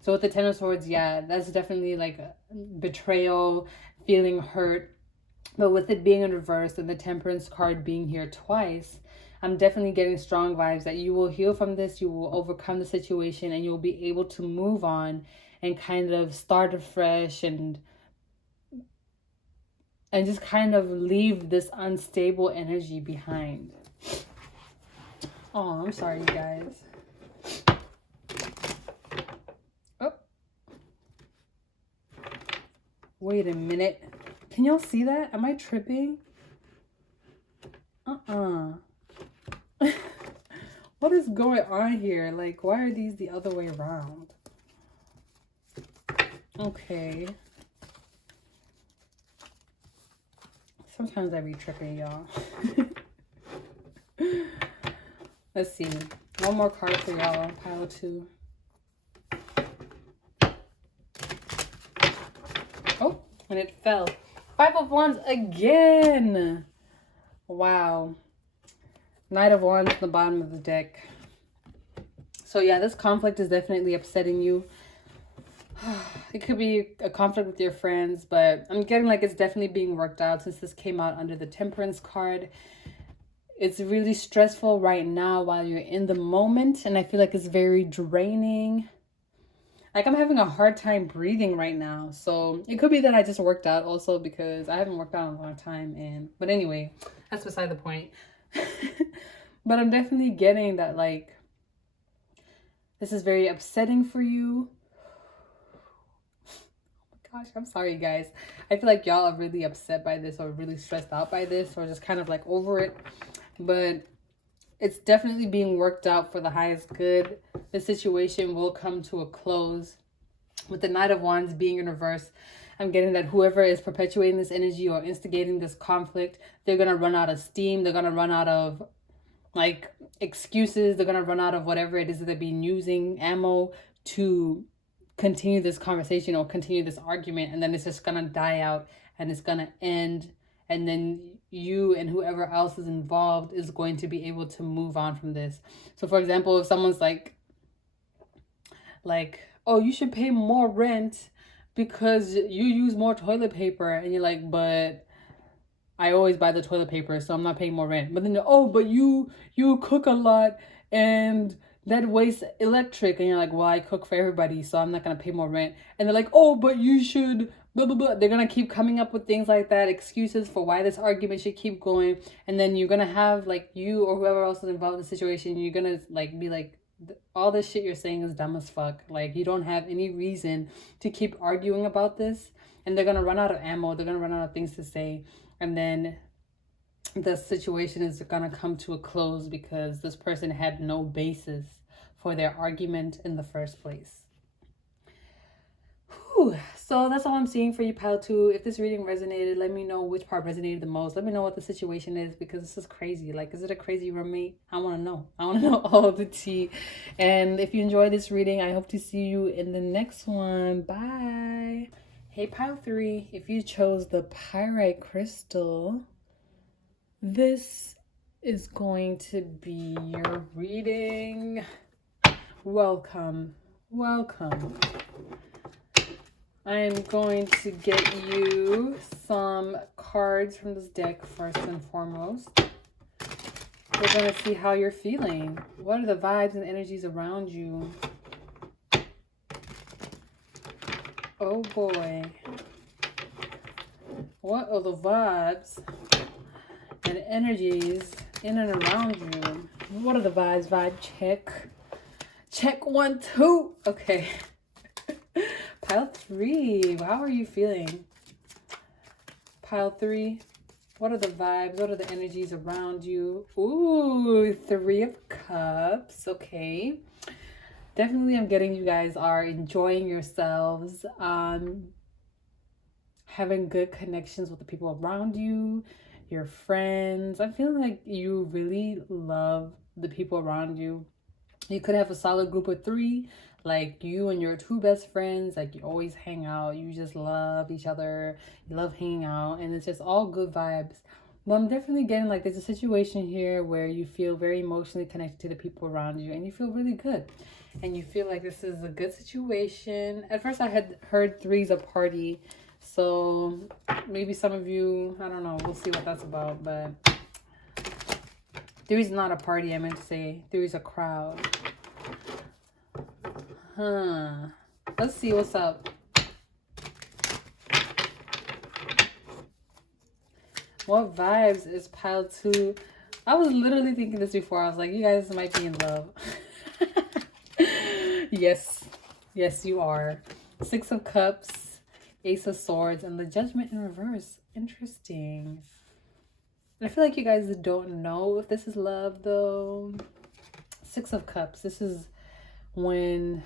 So with the 10 of Swords, yeah, that's definitely like betrayal, feeling hurt. But with it being in reverse and the Temperance card being here twice, I'm definitely getting strong vibes that you will heal from this, you will overcome the situation, and you'll be able to move on and kind of start afresh and just kind of leave this unstable energy behind. Oh, I'm sorry, you guys. Oh. Wait a minute. Can y'all see that? Am I tripping? What is going on here? Like, why are these the other way around? Okay. Sometimes I be tripping, y'all. Let's see. One more card for y'all. Pile 2. Oh, and it fell. 5 of Wands again. Wow. Knight of Wands at the bottom of the deck. So yeah, this conflict is definitely upsetting you. It could be a conflict with your friends, but I'm getting like it's definitely being worked out since this came out under the Temperance card. It's really stressful right now while you're in the moment, and I feel like it's very draining. Like I'm having a hard time breathing right now. So it could be that I just worked out also because I haven't worked out in a long time. And but anyway, that's beside the point. But I'm definitely getting that like this is very upsetting for you. Gosh, I'm sorry, guys. I feel like y'all are really upset by this or really stressed out by this or just kind of like over it. But it's definitely being worked out for the highest good. The situation will come to a close. With the Knight of Wands being in reverse, I'm getting that whoever is perpetuating this energy or instigating this conflict, they're going to run out of steam. They're going to run out of like excuses. They're going to run out of whatever it is that they're being using, ammo to continue this conversation or continue this argument, and then it's just gonna die out and it's gonna end, and then you and whoever else is involved is going to be able to move on from this. So for example, if someone's like oh, you should pay more rent because you use more toilet paper, and you're like, but I always buy the toilet paper, so I'm not paying more rent. But then oh, but you cook a lot and that wastes electric, and you're like, well, I cook for everybody, so I'm not gonna pay more rent. And they're like, oh, but you should blah blah blah. They're gonna keep coming up with things like that, excuses for why this argument should keep going. And then you're gonna have like you or whoever else is involved in the situation, you're gonna like be like, all this shit you're saying is dumb as fuck. Like you don't have any reason to keep arguing about this. And they're gonna run out of ammo, they're gonna run out of things to say, and then the situation is gonna come to a close because this person had no basis for their argument in the first place. Whew. So that's all I'm seeing for you, pile 2. If this reading resonated, let me know which part resonated the most. Let me know what the situation is, because this is crazy. Like, is it a crazy roommate? I want to know. I want to know all the tea. And if you enjoyed this reading, I hope to see you in the next one. Bye. Hey, pile 3, if you chose the Pyrite crystal, this is going to be your reading. Welcome. I am going to get you some cards from this deck first and foremost. We're going to see how you're feeling. What are the vibes and energies around you? Oh boy. What are the vibes and energies in and around you? What are the vibes? Vibe check. Check 1, 2. Okay. Pile 3. How are you feeling? Pile 3. What are the vibes? What are the energies around you? Ooh, 3 of Cups. Okay. Definitely I'm getting you guys are enjoying yourselves. Having good connections with the people around you, your friends. I'm feeling like you really love the people around you. You could have a solid group of 3, like you and your 2 best friends. Like you always hang out, you just love each other, you love hanging out, and it's just all good vibes. But I'm definitely getting like there's a situation here where you feel very emotionally connected to the people around you, and you feel really good, and you feel like this is a good situation. At first I had heard 3's a party, so maybe some of you, I don't know, we'll see what that's about. But 3's not a party, I meant to say 3's a crowd. Let's see what's up. What vibes is pile 2? I was literally thinking this before. I was like, you guys might be in love. Yes, you are. 6 of Cups, Ace of Swords, and the Judgment in reverse. Interesting. I feel like you guys don't know if this is love though. 6 of Cups. This is when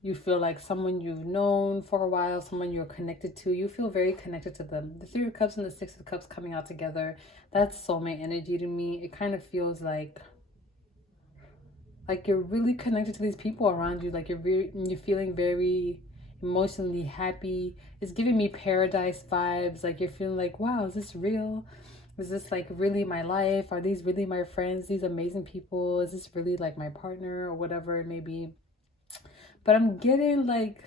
you feel like someone you've known for a while, someone you're connected to. You feel very connected to them. The 3 of Cups and the 6 of Cups coming out together. That's soulmate energy to me. It kind of feels like you're really connected to these people around you. Like you're feeling very emotionally happy. It's giving me paradise vibes. Like you're feeling like, wow, is this real? Is this like really my life? Are these really my friends? These amazing people? Is this really like my partner or whatever it may be? But I'm getting like,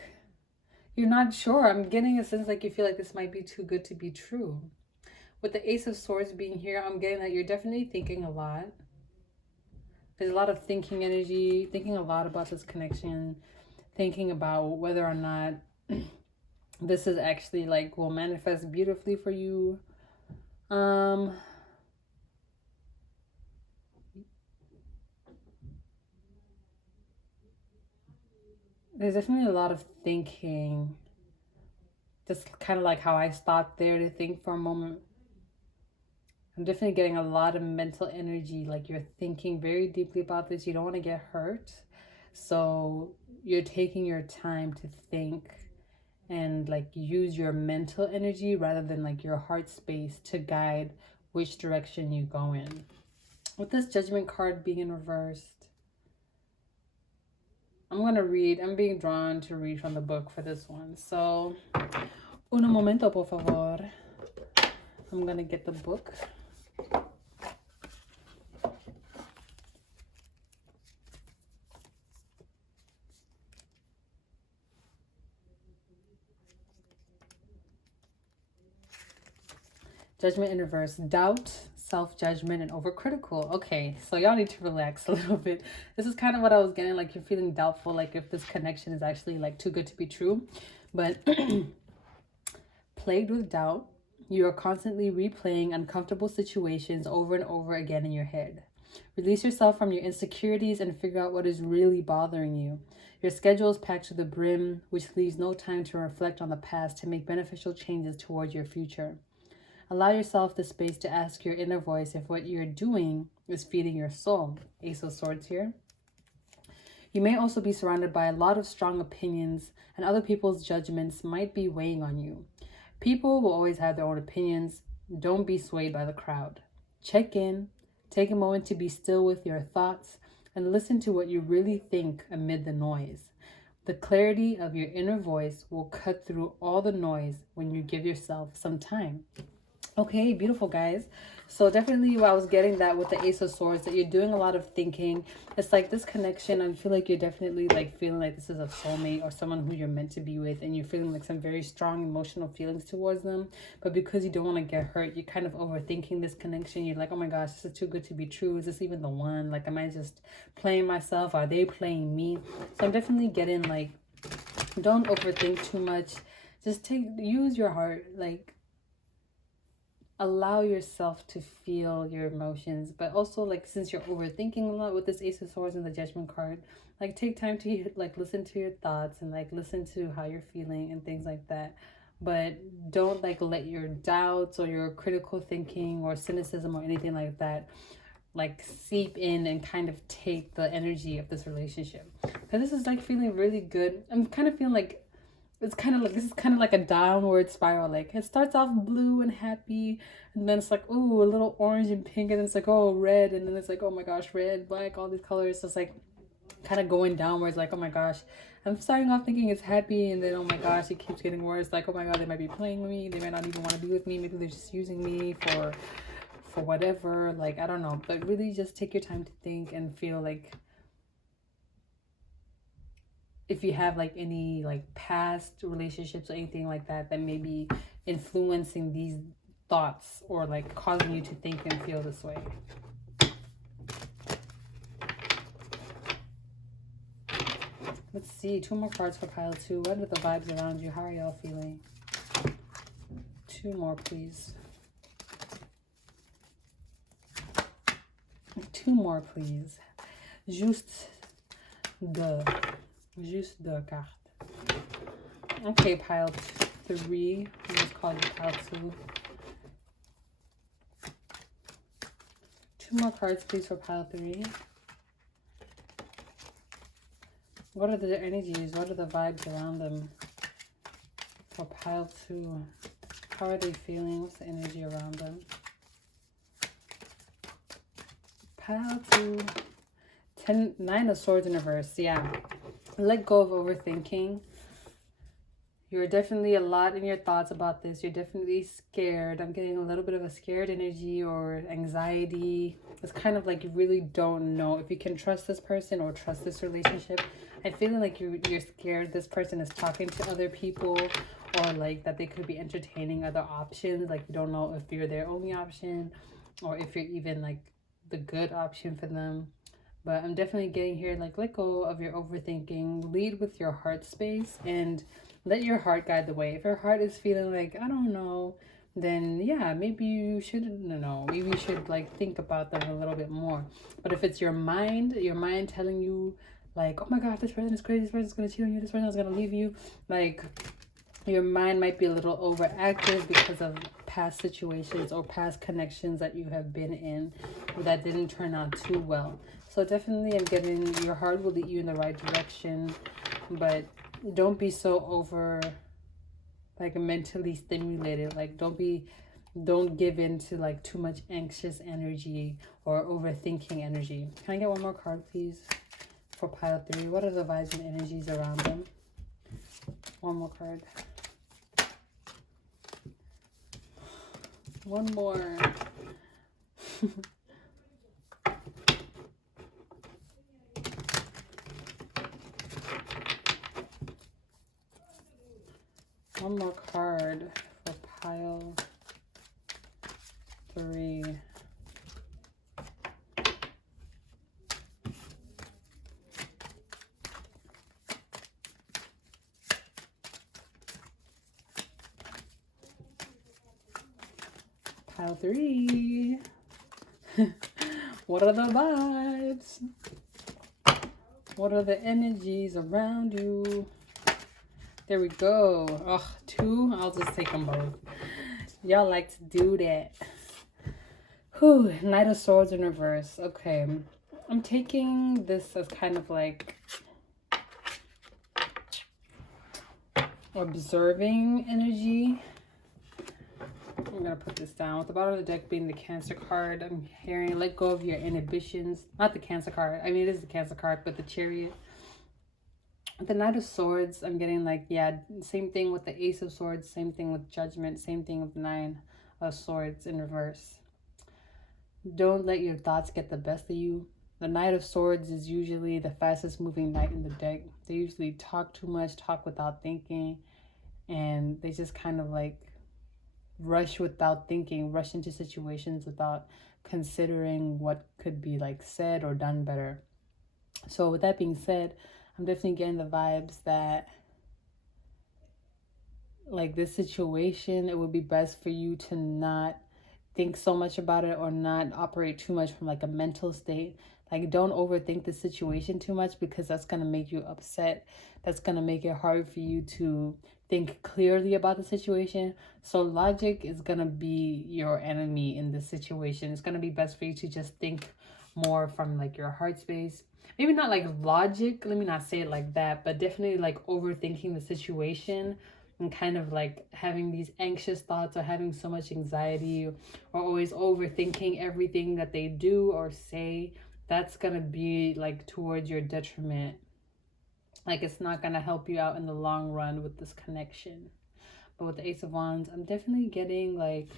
you're not sure. I'm getting a sense like you feel like this might be too good to be true. With the Ace of Swords being here, I'm getting that you're definitely thinking a lot. There's a lot of thinking energy, thinking a lot about this connection, thinking about whether or not this is actually like will manifest beautifully for you. There's definitely a lot of thinking. Just kind of like how I stopped there to think for a moment. I'm definitely getting a lot of mental energy. Like you're thinking very deeply about this. You don't want to get hurt. So you're taking your time to think and like use your mental energy rather than like your heart space to guide which direction you go in. With this Judgment card being in reversed, I'm being drawn to read from the book for this one. So, un momento, por favor. I'm gonna get the book. Judgment in reverse. Doubt, self-judgment, and overcritical. Okay, so y'all need to relax a little bit. This is kind of what I was getting, like you're feeling doubtful, like if this connection is actually like too good to be true. But plagued with doubt, you are constantly replaying uncomfortable situations over and over again in your head. Release yourself from your insecurities and figure out what is really bothering you. Your schedule is packed to the brim, which leaves no time to reflect on the past to make beneficial changes towards your future. Allow yourself the space to ask your inner voice if what you're doing is feeding your soul. Ace of Swords here. You may also be surrounded by a lot of strong opinions, and other people's judgments might be weighing on you. People will always have their own opinions. Don't be swayed by the crowd. Check in, take a moment to be still with your thoughts, and listen to what you really think amid the noise. The clarity of your inner voice will cut through all the noise when you give yourself some time. Okay, beautiful guys. So definitely I was getting that with the Ace of Swords, that you're doing a lot of thinking. It's like this connection, I feel like you're definitely like feeling like this is a soulmate or someone who you're meant to be with, and you're feeling like some very strong emotional feelings towards them. But because you don't want to get hurt, you're kind of overthinking this connection. You're like, oh my gosh, this is too good to be true. Is this even the one? Like, am I just playing myself? Are they playing me? So I'm definitely getting like, don't overthink too much. Just use your heart. Like, allow yourself to feel your emotions, but also like since you're overthinking a lot with this Ace of Swords and the Judgment card, like take time to like listen to your thoughts and like listen to how you're feeling and things like that. But don't like let your doubts or your critical thinking or cynicism or anything like that like seep in and kind of take the energy of this relationship, because this is like feeling really good. I'm kind of feeling like it's kind of like, this is kind of like a downward spiral. Like it starts off blue and happy, and then it's like, ooh, a little orange and pink, and then it's like, oh, red, and then it's like, oh my gosh, red, black, all these colors. So it's like kind of going downwards. Like, oh my gosh, I'm starting off thinking it's happy, and then oh my gosh, it keeps getting worse. Like, oh my god, they might be playing with me, they might not even want to be with me, maybe they're just using me for whatever. Like, I don't know. But really just take your time to think and feel like if you have like any like past relationships or anything like that that may be influencing these thoughts or like causing you to think and feel this way. Let's see, 2 more cards for pile 2. What are the vibes around you? How are y'all feeling? 2 more, please. 2 more, please. Juste deux cartes. Okay, pile 3. I'm just calling you pile 2. 2 more cards, please, for pile 3. What are the energies? What are the vibes around them for pile 2? How are they feeling? What's the energy around them? Pile 2. 9 of Swords in reverse. Yeah. Let go of overthinking. You're definitely a lot in your thoughts about this. You're definitely scared. I'm getting a little bit of a scared energy or anxiety. It's kind of like you really don't know if you can trust this person or trust this relationship. I feel like you're scared this person is talking to other people, or like that they could be entertaining other options. Like you don't know if you're their only option or if you're even like the good option for them. But I'm definitely getting here, like, let go of your overthinking. Lead with your heart space and let your heart guide the way. If your heart is feeling like, I don't know, then yeah, maybe you shouldn't know. Maybe you should like think about them a little bit more. But if it's your mind telling you like, oh my God, this person is crazy, this person's gonna cheat on you, this person is gonna leave you, like your mind might be a little overactive because of past situations or past connections that you have been in that didn't turn out too well. So definitely I'm getting your heart will lead you in the right direction, but don't be so over like mentally stimulated. Like don't give in to like too much anxious energy or overthinking energy. Can I get one more card, please, for pile 3? What are the vibes and energies around them? One more card. One more. One more card for pile 3. Pile 3. What are the vibes? What are the energies around you? There we go. Ugh, 2. I'll just take them both. Y'all like to do that. Whew, Knight of Swords in reverse. Okay. I'm taking this as kind of like observing energy. I'm gonna put this down with the bottom of the deck being the Cancer card. I'm hearing let go of your inhibitions. Not the Cancer card. I mean, it is the Cancer card, but the Chariot. The Knight of Swords, I'm getting like, yeah, same thing with the Ace of Swords, same thing with Judgment, same thing with the 9 of Swords in reverse. Don't let your thoughts get the best of you. The Knight of Swords is usually the fastest moving knight in the deck. They usually talk too much, talk without thinking, and they just kind of like rush without thinking, rush into situations without considering what could be like said or done better. So with that being said, I'm definitely getting the vibes that like this situation, it would be best for you to not think so much about it or not operate too much from like a mental state. Like don't overthink the situation too much because that's going to make you upset. That's going to make it hard for you to think clearly about the situation. So logic is going to be your enemy in this situation. It's going to be best for you to just think more from like your heart space. Maybe not like logic, let me not say it like that, but definitely like overthinking the situation and kind of like having these anxious thoughts or having so much anxiety or always overthinking everything that they do or say. That's going to be like towards your detriment. Like it's not going to help you out in the long run with this connection. But with the Ace of Wands, I'm definitely getting like,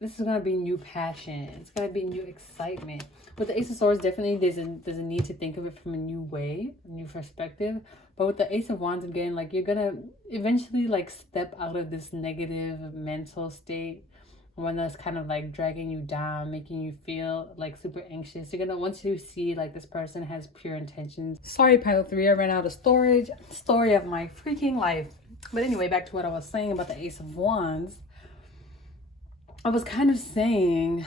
this is going to be new passion. It's going to be new excitement. With the Ace of Swords, definitely there's a need to think of it from a new way, a new perspective. But with the Ace of Wands, I'm getting like you're going to eventually like step out of this negative mental state. One that's kind of like dragging you down, making you feel like super anxious. You're going to, once you see like this person has pure intentions. Sorry, pile 3, I ran out of storage. Story of my freaking life. But anyway, back to what I was saying about the Ace of Wands. I was kind of saying,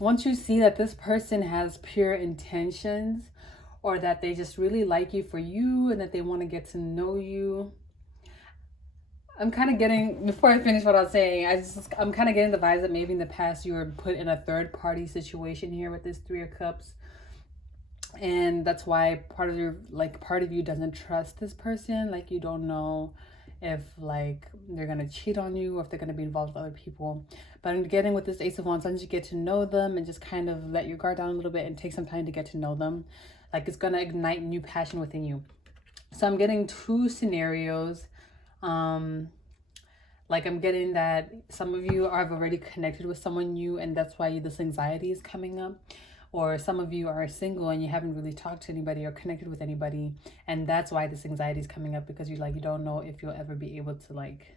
once you see that this person has pure intentions or that they just really like you for you and that they want to get to know you, I'm kind of getting, before I finish what I was saying, I'm kind of getting the vibes that maybe in the past you were put in a third party situation here with this 3 of Cups. And that's why part of you doesn't trust this person. Like you don't know if like they're gonna cheat on you or if they're gonna be involved with other people. But I'm getting with this Ace of Wands, once you get to know them and just kind of let your guard down a little bit and take some time to get to know them, like it's gonna ignite new passion within you. So I'm getting two scenarios. Like I'm getting that some of you have already connected with someone new, and that's why this anxiety is coming up. Or some of you are single and you haven't really talked to anybody or connected with anybody, and that's why this anxiety is coming up, because you don't know if you'll ever be able to like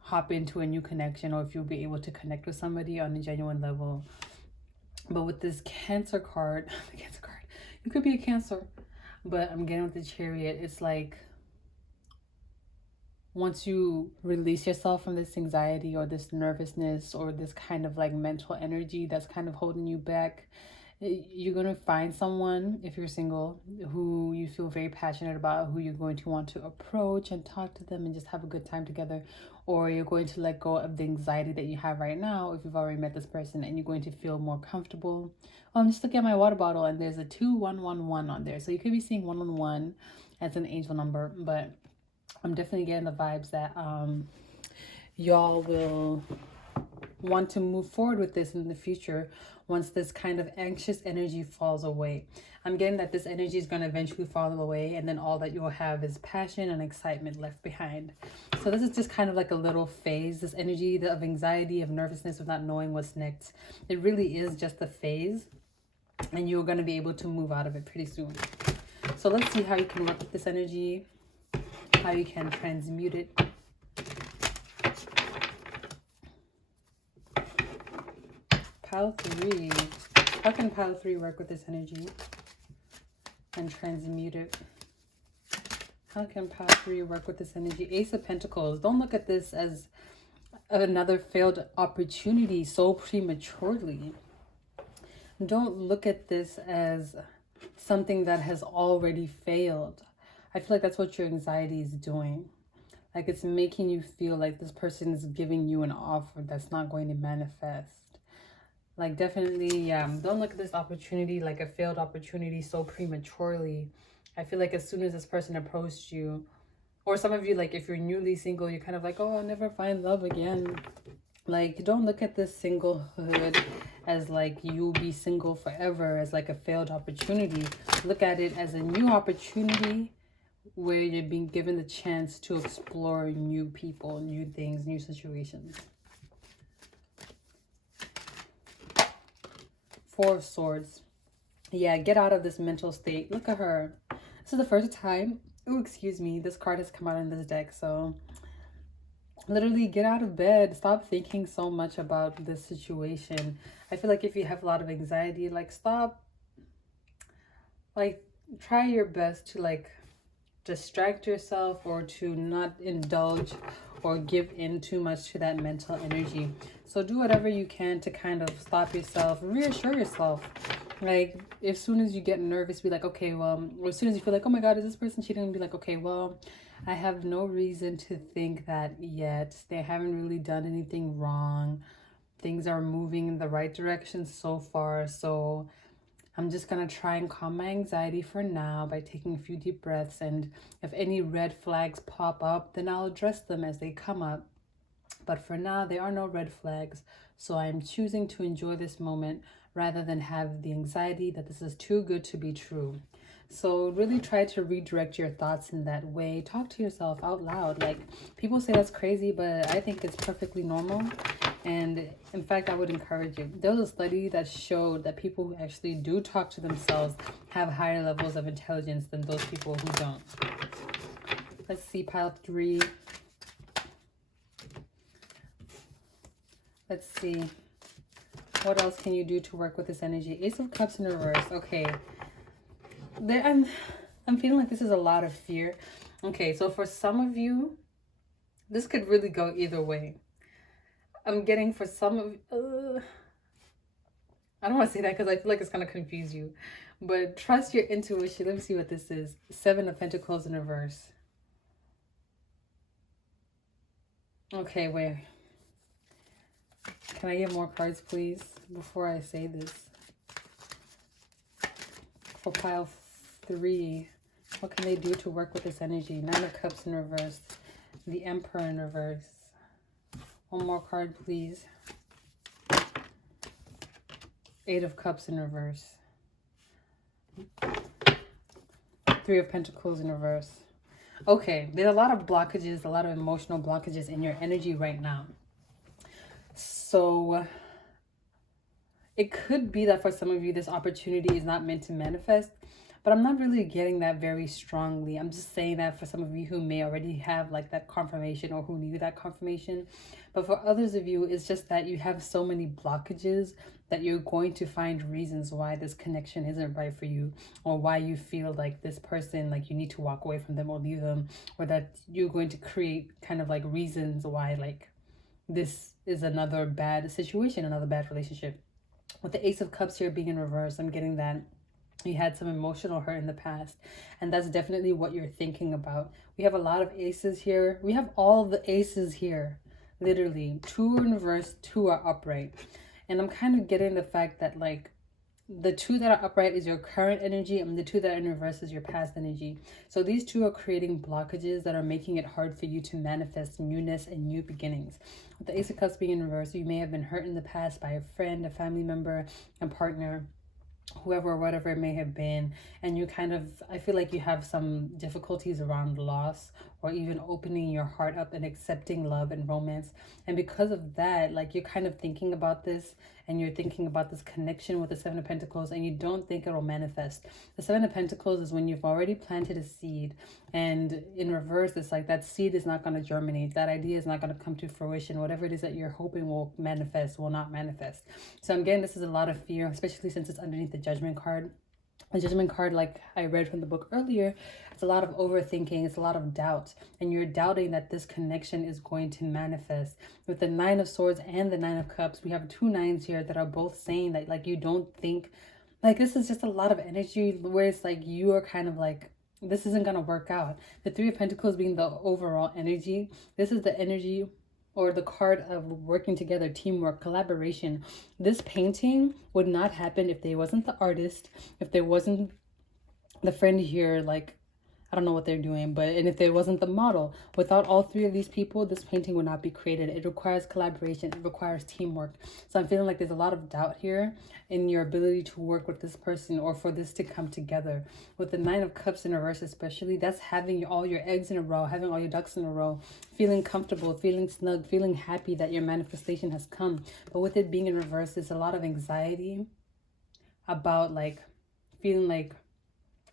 hop into a new connection, or if you'll be able to connect with somebody on a genuine level. But with this Cancer card, the Cancer card, you could be a Cancer, but I'm getting with the Chariot, it's like once you release yourself from this anxiety or this nervousness or this kind of like mental energy that's kind of holding you back, you're going to find someone, if you're single, who you feel very passionate about, who you're going to want to approach and talk to them and just have a good time together. Or you're going to let go of the anxiety that you have right now if you've already met this person, and you're going to feel more comfortable. Oh, I'm just looking at my water bottle and there's a 2111 on there. So you could be seeing 111 as an angel number, but I'm definitely getting the vibes that y'all will want to move forward with this in the future once this kind of anxious energy falls away. I'm getting that this energy is going to eventually fall away, and then all that you'll have is passion and excitement left behind. So this is just kind of like a little phase, this energy of anxiety, of nervousness, of not knowing what's next. It really is just a phase, and you're going to be able to move out of it pretty soon. So let's see how you can work with this energy, how you can transmute it. Pile 3. How can pile 3 work with this energy and transmute it? How can pile 3 work with this energy? Ace of Pentacles. Don't look at this as another failed opportunity so prematurely. Don't look at this as something that has already failed. I feel like that's what your anxiety is doing. Like it's making you feel like this person is giving you an offer that's not going to manifest. Like definitely, don't look at this opportunity like a failed opportunity so prematurely. I feel like as soon as this person approached you, or some of you, like if you're newly single, you're kind of like, oh, I'll never find love again. Like, don't look at this singlehood as like you'll be single forever, as like a failed opportunity. Look at it as a new opportunity where you're being given the chance to explore new people, new things, new situations. Four of Swords. Yeah, get out of this mental state. Look at her. This is the first time, oh, excuse me, this card has come out in this deck. So literally get out of bed. Stop thinking so much about this situation. I feel like if you have a lot of anxiety, like stop, like try your best to like distract yourself, or to not indulge or give in too much to that mental energy. So do whatever you can to kind of stop yourself, reassure yourself. Like as soon as you get nervous, be like, okay, well, or as soon as you feel like, oh my God, is this person cheating? Be like, okay, well, I have no reason to think that yet. They haven't really done anything wrong. Things are moving in the right direction so far. So I'm just going to try and calm my anxiety for now by taking a few deep breaths. And if any red flags pop up, then I'll address them as they come up. But for now, there are no red flags. So I'm choosing to enjoy this moment rather than have the anxiety that this is too good to be true. So really try to redirect your thoughts in that way. Talk to yourself out loud. Like people say that's crazy, but I think it's perfectly normal. And in fact, I would encourage you. There was a study that showed that people who actually do talk to themselves have higher levels of intelligence than those people who don't. Let's see, pile 3. Let's see. What else can you do to work with this energy? Ace of Cups in reverse. Okay. I'm feeling like this is a lot of fear. Okay, so for some of you, this could really go either way. I'm getting for some of I don't want to say that because I feel like it's going to confuse you. But trust your intuition. Let me see what this is. 7 of Pentacles in reverse. Okay, wait. Can I get more cards, please, before I say this? For pile 3, what can they do to work with this energy? 9 of Cups in reverse. The Emperor in reverse. One more card, please. 8 of Cups in reverse. Three of Pentacles in reverse. Okay, there's a lot of blockages, a lot of emotional blockages in your energy right now. So it could be that for some of you, this opportunity is not meant to manifest, but I'm not really getting that very strongly. I'm just saying that for some of you who may already have like that confirmation or who need that confirmation. But for others of you, it's just that you have so many blockages that you're going to find reasons why this connection isn't right for you, or why you feel like this person, like you need to walk away from them or leave them, or that you're going to create kind of like reasons why like this is another bad situation, another bad relationship. With the Ace of Cups here being in reverse, I'm getting that you had some emotional hurt in the past, and that's definitely what you're thinking about. We have a lot of aces here. We have all the aces here, literally. 2 are in reverse, 2 are upright. And I'm kind of getting the fact that like the 2 that are upright is your current energy, and the 2 that are in reverse is your past energy. So these 2 are creating blockages that are making it hard for you to manifest newness and new beginnings. With the Ace of Cups being in reverse, you may have been hurt in the past by a friend, a family member, a partner, whoever or whatever it may have been, and you kind of, I feel like you have some difficulties around loss, or even opening your heart up and accepting love and romance. And because of that, like you're kind of thinking about this, and you're thinking about this connection with the 7 of Pentacles, and you don't think it'll manifest. The 7 of Pentacles is when you've already planted a seed, and in reverse, it's like that seed is not going to germinate. That idea is not going to come to fruition. Whatever it is that you're hoping will manifest will not manifest. So I'm getting this is a lot of fear, especially since it's underneath the Judgment card. The Judgment card, like I read from the book earlier, it's a lot of overthinking, it's a lot of doubt, and you're doubting that this connection is going to manifest. With the 9 of Swords and the 9 of Cups, we have 2 9s here that are both saying that like you don't think, like this is just a lot of energy where it's like you are kind of like, this isn't going to work out. The 3 of Pentacles being the overall energy, this is the energy or the card of working together, teamwork, collaboration. This painting would not happen if there wasn't the artist, if there wasn't the friend here, like, I don't know what they're doing, but, and if there wasn't the model. Without all 3 of these people, this painting would not be created. It requires collaboration. It requires teamwork. So I'm feeling like there's a lot of doubt here in your ability to work with this person or for this to come together. With the 9 of Cups in reverse especially, that's having all your eggs in a row, having all your ducks in a row, feeling comfortable, feeling snug, feeling happy that your manifestation has come. But with it being in reverse, there's a lot of anxiety about like feeling like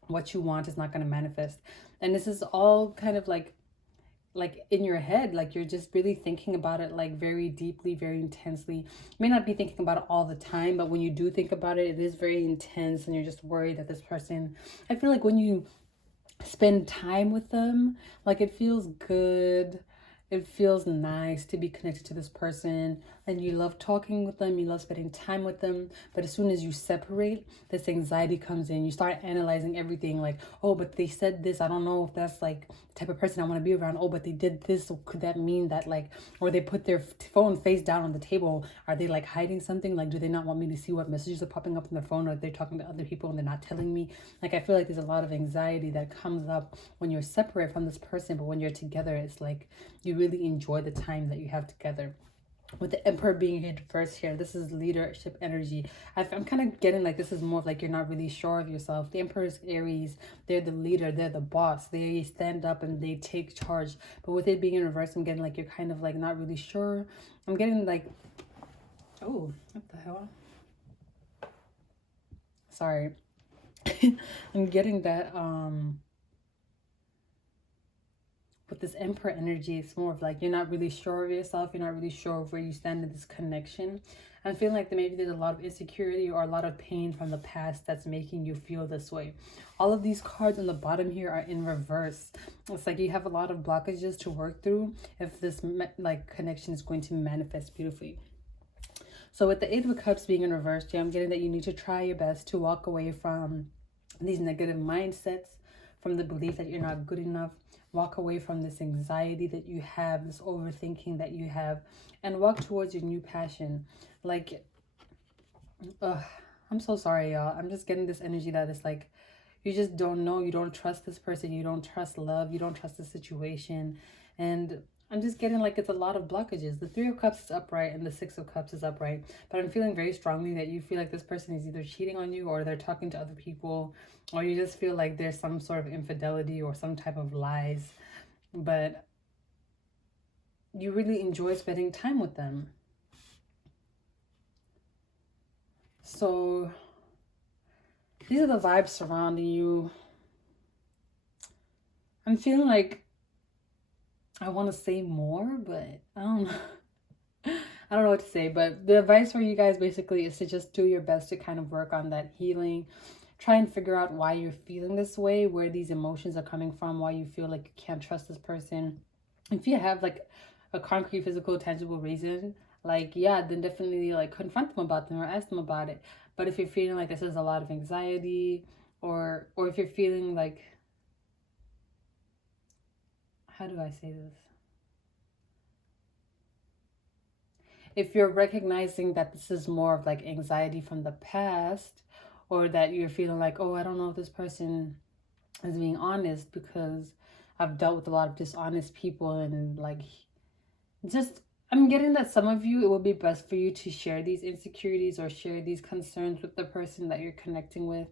what you want is not going to manifest. And this is all kind of like in your head, like you're just really thinking about it like very deeply, very intensely. You may not be thinking about it all the time, but when you do think about it, it is very intense, and you're just worried that this person, I feel like when you spend time with them, like it feels good. It feels nice to be connected to this person, and you love talking with them, you love spending time with them. But as soon as you separate, this anxiety comes in. You start analyzing everything like, oh, but they said this, I don't know if that's like the type of person I want to be around. Oh, but they did this, so could that mean that like, or they put their phone face down on the table, are they like hiding something? Like, do they not want me to see what messages are popping up on their phone, or are they talking to other people and they're not telling me? Like, I feel like there's a lot of anxiety that comes up when you're separate from this person, but when you're together, it's like you really enjoy the time that you have together. With the Emperor being here first here, this is leadership energy. I'm kind of getting like this is more of like you're not really sure of yourself. The Emperor is Aries. They're the leader. They're the boss. They stand up and they take charge. But with it being in reverse, I'm getting like you're kind of like not really sure. I'm getting like, oh, what the hell? Sorry. I'm getting that with this Emperor energy, it's more of like you're not really sure of yourself. You're not really sure of where you stand in this connection. I'm feeling like maybe there's a lot of insecurity or a lot of pain from the past that's making you feel this way. All of these cards on the bottom here are in reverse. It's like you have a lot of blockages to work through if this like connection is going to manifest beautifully. So with the 8 of Cups being in reverse, I'm getting that you need to try your best to walk away from these negative mindsets, from the belief that you're not good enough. Walk away from this anxiety that you have, this overthinking that you have, and walk towards your new passion. Like, I'm so sorry, y'all. I'm just getting this energy that it's like, you just don't know. You don't trust this person. You don't trust love. You don't trust the situation. And I'm just getting like it's a lot of blockages. The Three of Cups is upright and the Six of Cups is upright. But I'm feeling very strongly that you feel like this person is either cheating on you or they're talking to other people, or you just feel like there's some sort of infidelity or some type of lies. But you really enjoy spending time with them. So these are the vibes surrounding you. I'm feeling like I want to say more, but I don't know. I don't know what to say, but the advice for you guys basically is to just do your best to kind of work on that healing. Try and figure out why you're feeling this way, where these emotions are coming from, why you feel like you can't trust this person. If you have like a concrete, physical, tangible reason, like, yeah, then definitely like confront them about them or ask them about it. But if you're feeling like this is a lot of anxiety, or if you're feeling like, how do I say this? If you're recognizing that this is more of like anxiety from the past, or that you're feeling like, oh, I don't know if this person is being honest because I've dealt with a lot of dishonest people, and like, just, I'm getting that some of you, it would be best for you to share these insecurities or share these concerns with the person that you're connecting with.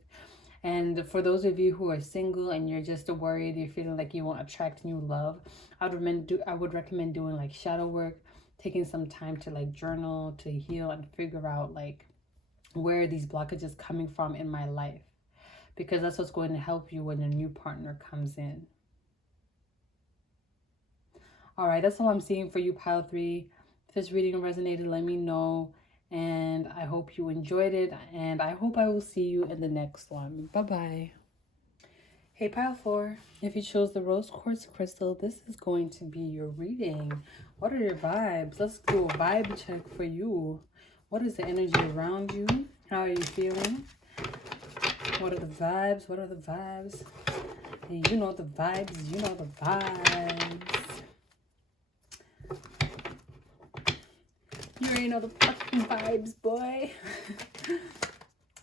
And for those of you who are single and you're just worried, you're feeling like you won't attract new love, I would recommend doing like shadow work, taking some time to like journal, to heal and figure out like where these blockages coming from in my life, because that's what's going to help you when a new partner comes in. All right, that's all I'm seeing for you, pile 3. If this reading resonated, let me know. And I hope you enjoyed it. And I hope I will see you in the next one. Bye-bye. Hey, pile 4. If you chose the rose quartz crystal, this is going to be your reading. What are your vibes? Let's do a vibe check for you. What is the energy around you? How are you feeling? What are the vibes? What are the vibes? And you know the vibes. You know the vibes. You already know the fucking vibes, boy.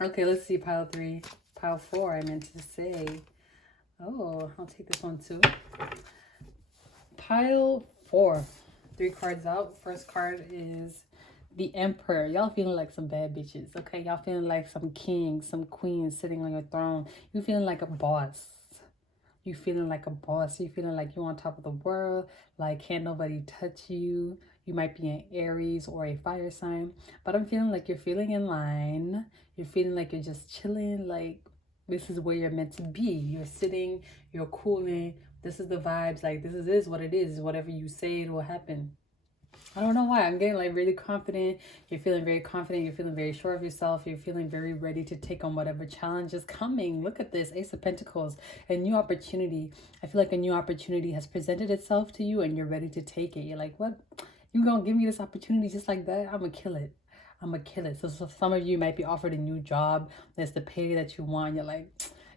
Okay, let's see, pile 3. Pile 4, I meant to say. Oh, I'll take this one too. Pile 4. 3 cards out. First card is the Emperor. Y'all feeling like some bad bitches, okay? Y'all feeling like some kings, some queens sitting on your throne. You feeling like a boss. You feeling like a boss. You feeling like you're on top of the world. Like, can't nobody touch you. You might be an Aries or a fire sign. But I'm feeling like you're feeling in line. You're feeling like you're just chilling. Like, this is where you're meant to be. You're sitting. You're cooling. This is the vibes. Like, this is what it is. Whatever you say, it will happen. I don't know why. I'm getting like really confident. You're feeling very confident. You're feeling very sure of yourself. You're feeling very ready to take on whatever challenge is coming. Look at this. Ace of Pentacles. A new opportunity. I feel like a new opportunity has presented itself to you and you're ready to take it. You're like, what? You gonna give me this opportunity just like that? I'm gonna kill it. I'm gonna kill it. So some of you might be offered a new job. That's the pay that you want. You're like,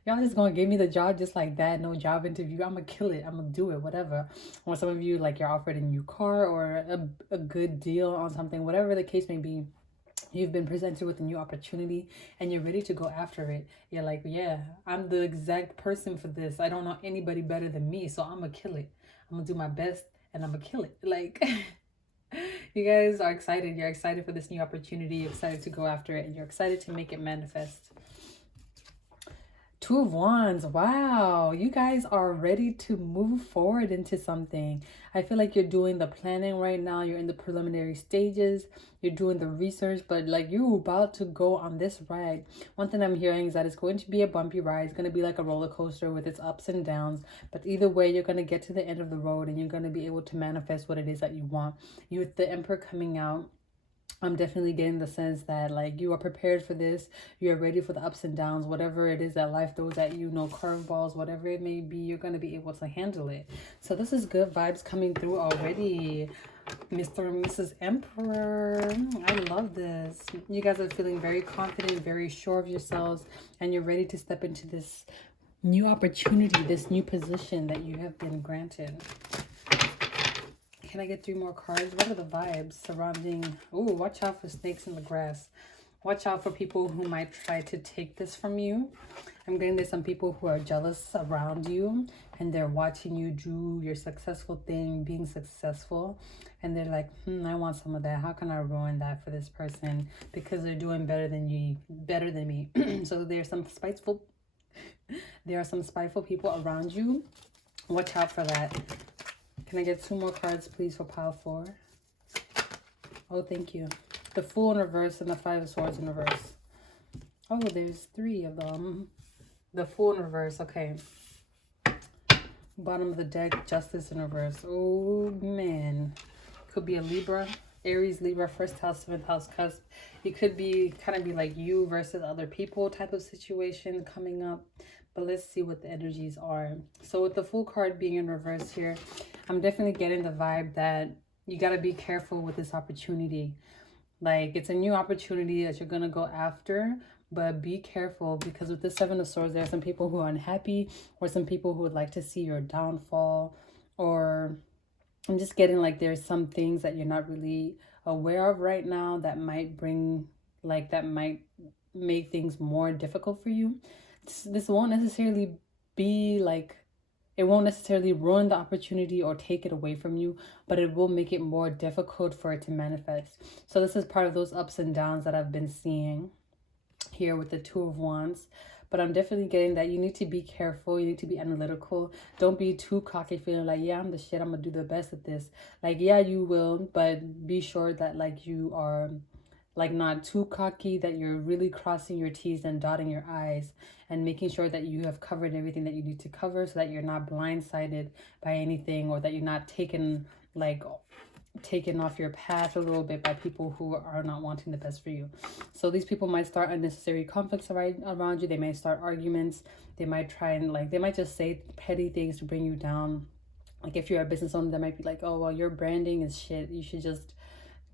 y'all just gonna give me the job just like that? No job interview. I'm gonna kill it. I'm gonna do it, whatever. Or some of you, like, you're offered a new car or a good deal on something, whatever the case may be. You've been presented with a new opportunity and you're ready to go after it. You're like, yeah, I'm the exact person for this. I don't know anybody better than me, so I'm gonna kill it. I'm gonna do my best and I'm gonna kill it. Like, you guys are excited. You're excited for this new opportunity. You're excited to go after it and you're excited to make it manifest. 2 of Wands. Wow, you guys are ready to move forward into something. I feel like you're doing the planning right now. You're in the preliminary stages. You're doing the research, but like, you're about to go on this ride. One thing I'm hearing is that it's going to be a bumpy ride. It's going to be like a roller coaster with its ups and downs. But either way, you're going to get to the end of the road and you're going to be able to manifest what it is that you want. You with the Emperor coming out, I'm definitely getting the sense that like you are prepared for this. You're ready for the ups and downs, whatever it is that life throws at you, no curveballs, whatever it may be, you're going to be able to handle it. So this is good vibes coming through already. Mr. and Mrs. Emperor, I love this. You guys are feeling very confident, very sure of yourselves, and you're ready to step into this new opportunity, this new position that you have been granted. Can I get 3 more cards? What are the vibes surrounding? Oh, watch out for snakes in the grass. Watch out for people who might try to take this from you. I'm getting there's some people who are jealous around you and they're watching you do your successful thing, being successful. And they're like, I want some of that. How can I ruin that for this person? Because they're doing better than me. So there are some spiteful people around you. Watch out for that. Can I get 2 more cards, please, for pile 4? Oh, thank you. The Fool in reverse and the 5 of Swords in reverse. Oh, there's 3 of them. The Fool in reverse. Okay. Bottom of the deck, Justice in reverse. Oh, man. Could be a Libra. Aries, Libra, 1st house, 7th house cusp. It could be kind of be like you versus other people type of situation coming up. But let's see what the energies are. So with the Fool card being in reverse here, I'm definitely getting the vibe that you got to be careful with this opportunity. Like, it's a new opportunity that you're going to go after, but be careful, because with the 7 of Swords, there are some people who are unhappy, or some people who would like to see your downfall, or I'm just getting like there's some things that you're not really aware of right now that might make things more difficult for you. This won't necessarily be like, it won't necessarily ruin the opportunity or take it away from you, but it will make it more difficult for it to manifest. So this is part of those ups and downs that I've been seeing here with the 2 of Wands. But I'm definitely getting that you need to be careful. You need to be analytical. Don't be too cocky, feeling like, yeah, I'm the shit. I'm going to do the best at this. Like, yeah, you will. But be sure that, like, you are, like, not too cocky, that you're really crossing your T's and dotting your I's, and making sure that you have covered everything that you need to cover, so that you're not blindsided by anything, or that you're not taken off your path a little bit by people who are not wanting the best for you. So these people might start unnecessary conflicts around you. They may start arguments. They might try and they might just say petty things to bring you down. Like, if you're a business owner, they might be like, oh, well, your branding is shit. You should just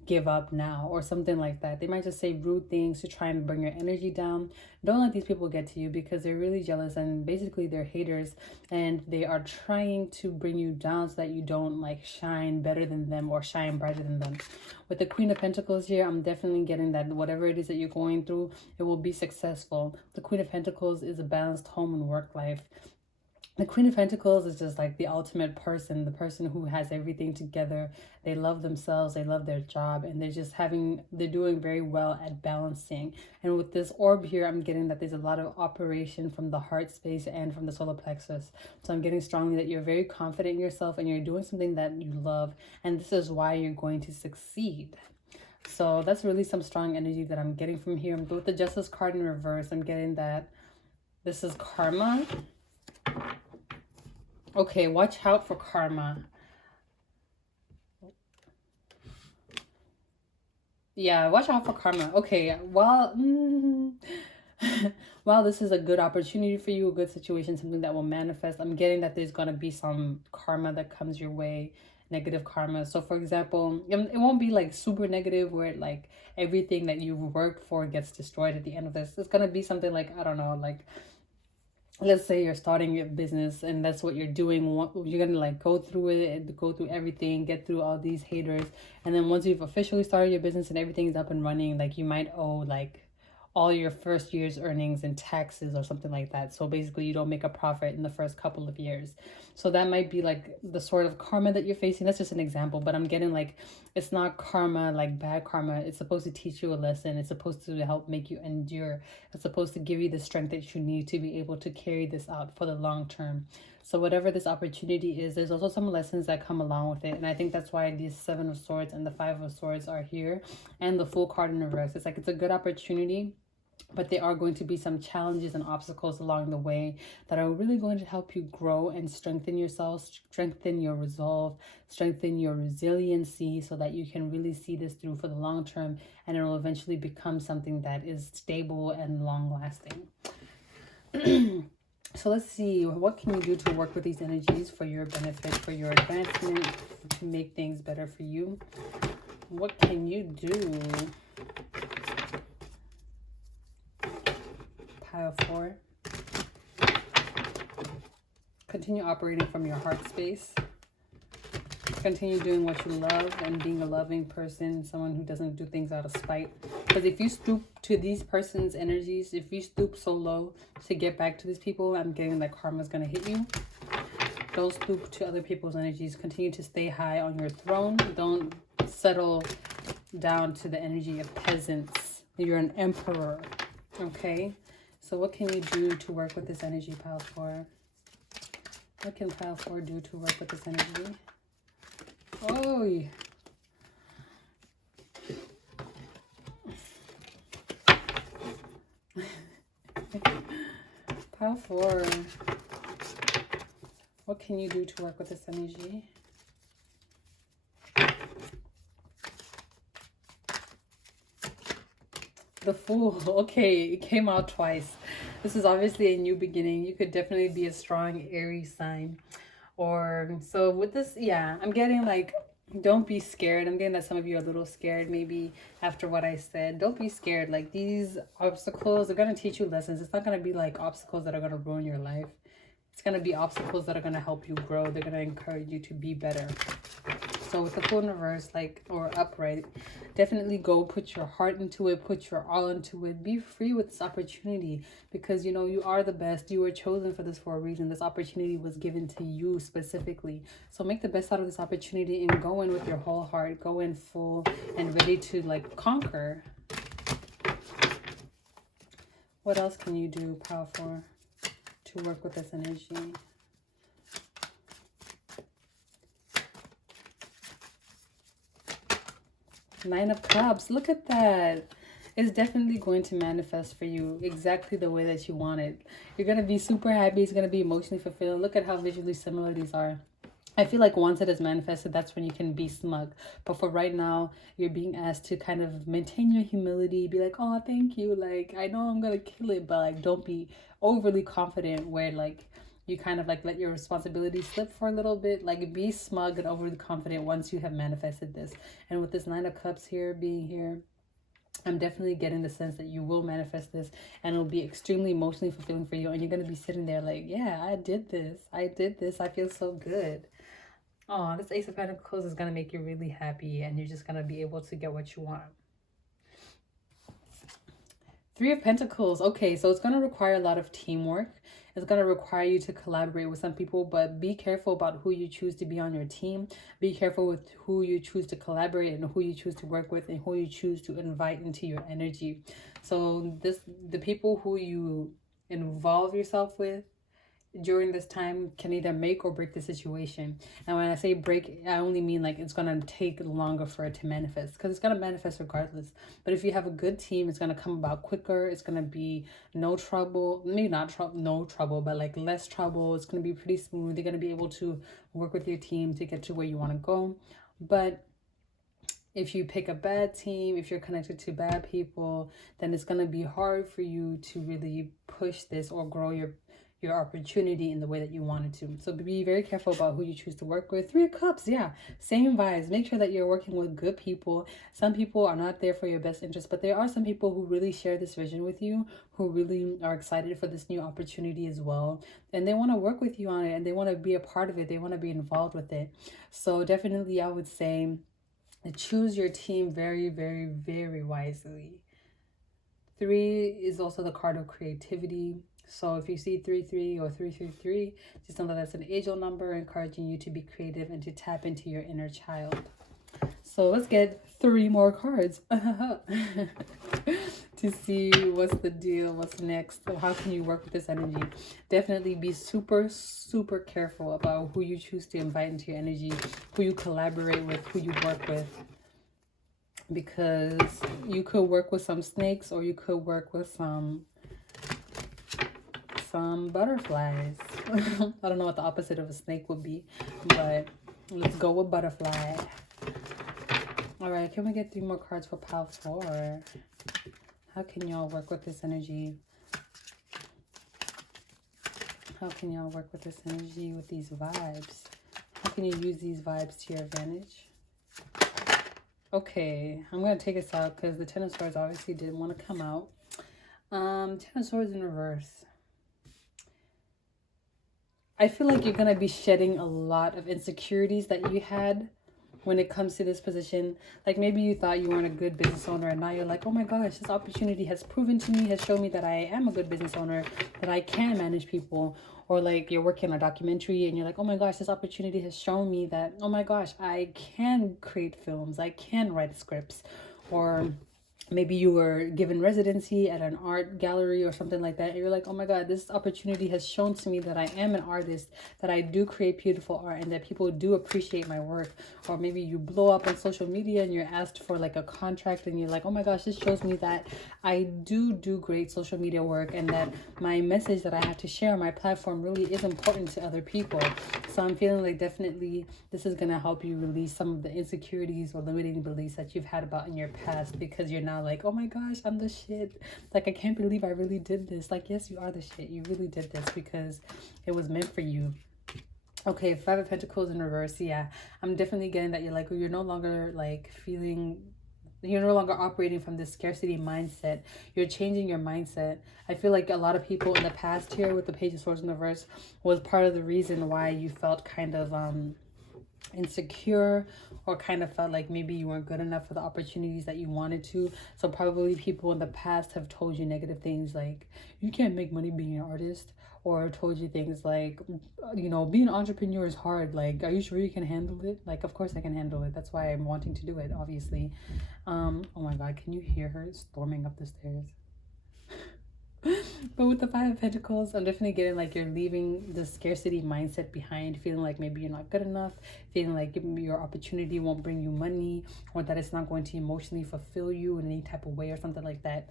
give up now, or something like that. They might just say rude things to try and bring your energy down. Don't let these people get to you, because they're really jealous, and basically they're haters, and they are trying to bring you down so that you don't like shine better than them or shine brighter than them. With the Queen of Pentacles here, I'm definitely getting that whatever it is that you're going through, it will be successful. The Queen of Pentacles is a balanced home and work life. The Queen of Pentacles is just like the ultimate person, the person who has everything together. They love themselves, they love their job, and they're doing very well at balancing. And with this orb here, I'm getting that there's a lot of operation from the heart space and from the solar plexus. So I'm getting strongly that you're very confident in yourself and you're doing something that you love. And this is why you're going to succeed. So that's really some strong energy that I'm getting from here. With the Justice card in reverse, I'm getting that this is karma. Okay, watch out for karma. Yeah, watch out for karma. Okay, well, while this is a good opportunity for you, a good situation, something that will manifest, I'm getting that there's going to be some karma that comes your way, negative karma. So, for example, it won't be like super negative where like everything that you've worked for gets destroyed at the end of this. It's going to be something like, I don't know, like, let's say you're starting your business and that's what you're doing. You're gonna like go through it, go through everything, get through all these haters, and then once you've officially started your business and everything's up and running, like you might owe like all your first year's earnings and taxes or something like that. So basically you don't make a profit in the first couple of years. So that might be like the sort of karma that you're facing. That's just an example, but I'm getting like, it's not karma, like bad karma. It's supposed to teach you a lesson. It's supposed to help make you endure. It's supposed to give you the strength that you need to be able to carry this out for the long term. So whatever this opportunity is, there's also some lessons that come along with it. And I think that's why these 7 of Swords and the 5 of Swords are here, and the Fool card in reverse. It's like, it's a good opportunity, but there are going to be some challenges and obstacles along the way that are really going to help you grow and strengthen yourself, strengthen your resolve, strengthen your resiliency, so that you can really see this through for the long term, and it will eventually become something that is stable and long lasting. So let's see, what can you do to work with these energies for your benefit, for your advancement, to make things better for you? What can you do? Pile 4. Continue operating from your heart space. Continue doing what you love and being a loving person, someone who doesn't do things out of spite. Because if you stoop to these person's energies, if you stoop so low to get back to these people, I'm getting that karma's going to hit you. Don't stoop to other people's energies. Continue to stay high on your throne. Don't settle down to the energy of peasants. You're an emperor. Okay? So what can you do to work with this energy, Pile 4? What can Pile 4 do to work with this energy? Oh, yeah. Pile 4. What can you do to work with this energy? The Fool. Okay, it came out twice. This is obviously a new beginning. You could definitely be a strong Aries sign. Or so with this, yeah, I'm getting like, don't be scared. I'm getting that some of you are a little scared maybe after what I said. Don't be scared. Like, these obstacles are going to teach you lessons. It's not going to be like obstacles that are going to ruin your life. It's going to be obstacles that are going to help you grow. They're going to encourage you to be better. So with the Fool in reverse, like, or upright, definitely go put your heart into it, put your all into it. Be free with this opportunity, because you know you are the best. You were chosen for this for a reason. This opportunity was given to you specifically. So make the best out of this opportunity and go in with your whole heart. Go in full and ready to like conquer. What else can you do, Pile 4, to work with this energy? Nine of Cups. Look at that. It's definitely going to manifest for you exactly the way that you want it. You're going to be super happy. It's going to be emotionally fulfilling. Look at how visually similar these are. I feel like once it is manifested, that's when you can be smug. But for right now, you're being asked to kind of maintain your humility. Be like, oh, thank you. Like, I know I'm going to kill it, but like, don't be overly confident where like, you kind of like let your responsibility slip for a little bit. Like, be smug and overly confident once you have manifested this. And with this Nine of Cups here being here, I'm definitely getting the sense that you will manifest this, and it'll be extremely emotionally fulfilling for you. And you're going to be sitting there like, yeah, I did this. I did this. I feel so good. Oh, this Ace of Pentacles is going to make you really happy, and you're just going to be able to get what you want. Three of Pentacles. Okay, so it's going to require a lot of teamwork. It's going to require you to collaborate with some people, but be careful about who you choose to be on your team. Be careful with who you choose to collaborate and who you choose to work with and who you choose to invite into your energy. So the people who you involve yourself with during this time can either make or break the situation. And when I say break, I only mean like it's going to take longer for it to manifest, because it's going to manifest regardless. But if you have a good team, it's going to come about quicker. It's going to be no trouble, maybe not no trouble, but like less trouble. It's going to be pretty smooth. You're going to be able to work with your team to get to where you want to go. But if you pick a bad team, if you're connected to bad people, then it's going to be hard for you to really push this or grow your opportunity in the way that you wanted to. So be very careful about who you choose to work with. Three of Cups, yeah, same vibes. Make sure that you're working with good people. Some people are not there for your best interest, but there are some people who really share this vision with you, who really are excited for this new opportunity as well. And they want to work with you on it, and they want to be a part of it. They want to be involved with it. So definitely I would say choose your team very, very, very wisely. 3 is also the card of creativity. So if you see 33 or 333, just know that that's an angel number encouraging you to be creative and to tap into your inner child. So let's get 3 more cards to see what's the deal, what's next. So how can you work with this energy? Definitely be super, super careful about who you choose to invite into your energy, who you collaborate with, who you work with. Because you could work with some snakes, or you could work with some butterflies. I don't know what the opposite of a snake would be, but let's go with butterfly. All right, can we get 3 more cards for Pile 4? How can y'all work with this energy? How can y'all work with this energy, with these vibes? How can you use these vibes to your advantage? Okay, I'm going to take us out because the Ten of Swords obviously didn't want to come out. Ten of Swords in reverse. I feel like you're going to be shedding a lot of insecurities that you had when it comes to this position. Like maybe you thought you weren't a good business owner, and now you're like, oh my gosh, this opportunity has proven to me, has shown me that I am a good business owner, that I can manage people. Or like you're working on a documentary and you're like, oh my gosh, this opportunity has shown me that, oh my gosh, I can create films, I can write scripts. Or maybe you were given residency at an art gallery or something like that, and you're like, oh my god, this opportunity has shown to me that I am an artist, that I do create beautiful art, and that people do appreciate my work. Or maybe you blow up on social media and you're asked for like a contract, and you're like, oh my gosh, this shows me that I do great social media work, and that my message that I have to share on my platform really is important to other people. So I'm feeling like definitely this is going to help you release some of the insecurities or limiting beliefs that you've had about in your past, because you're now like, oh my gosh, I'm the shit. Like, I can't believe I really did this. Like, yes, you are the shit. You really did this because it was meant for you. Okay, Five of Pentacles in reverse. Yeah, I'm definitely getting that you're like, you're no longer like you're no longer operating from this scarcity mindset. You're changing your mindset. I feel like a lot of people in the past here with the Page of Swords in reverse was part of the reason why you felt kind of insecure, or kind of felt like maybe you weren't good enough for the opportunities that you wanted to. So probably people in the past have told you negative things like, you can't make money being an artist, or told you things like, you know, being an entrepreneur is hard. Like, are you sure you can handle it? Like, of course I can handle it. That's why I'm wanting to do it, obviously. Oh my god, can you hear her storming up the stairs? But with the Five of Pentacles, I'm definitely getting like you're leaving the scarcity mindset behind, feeling like maybe you're not good enough, feeling like your opportunity won't bring you money, or that it's not going to emotionally fulfill you in any type of way or something like that.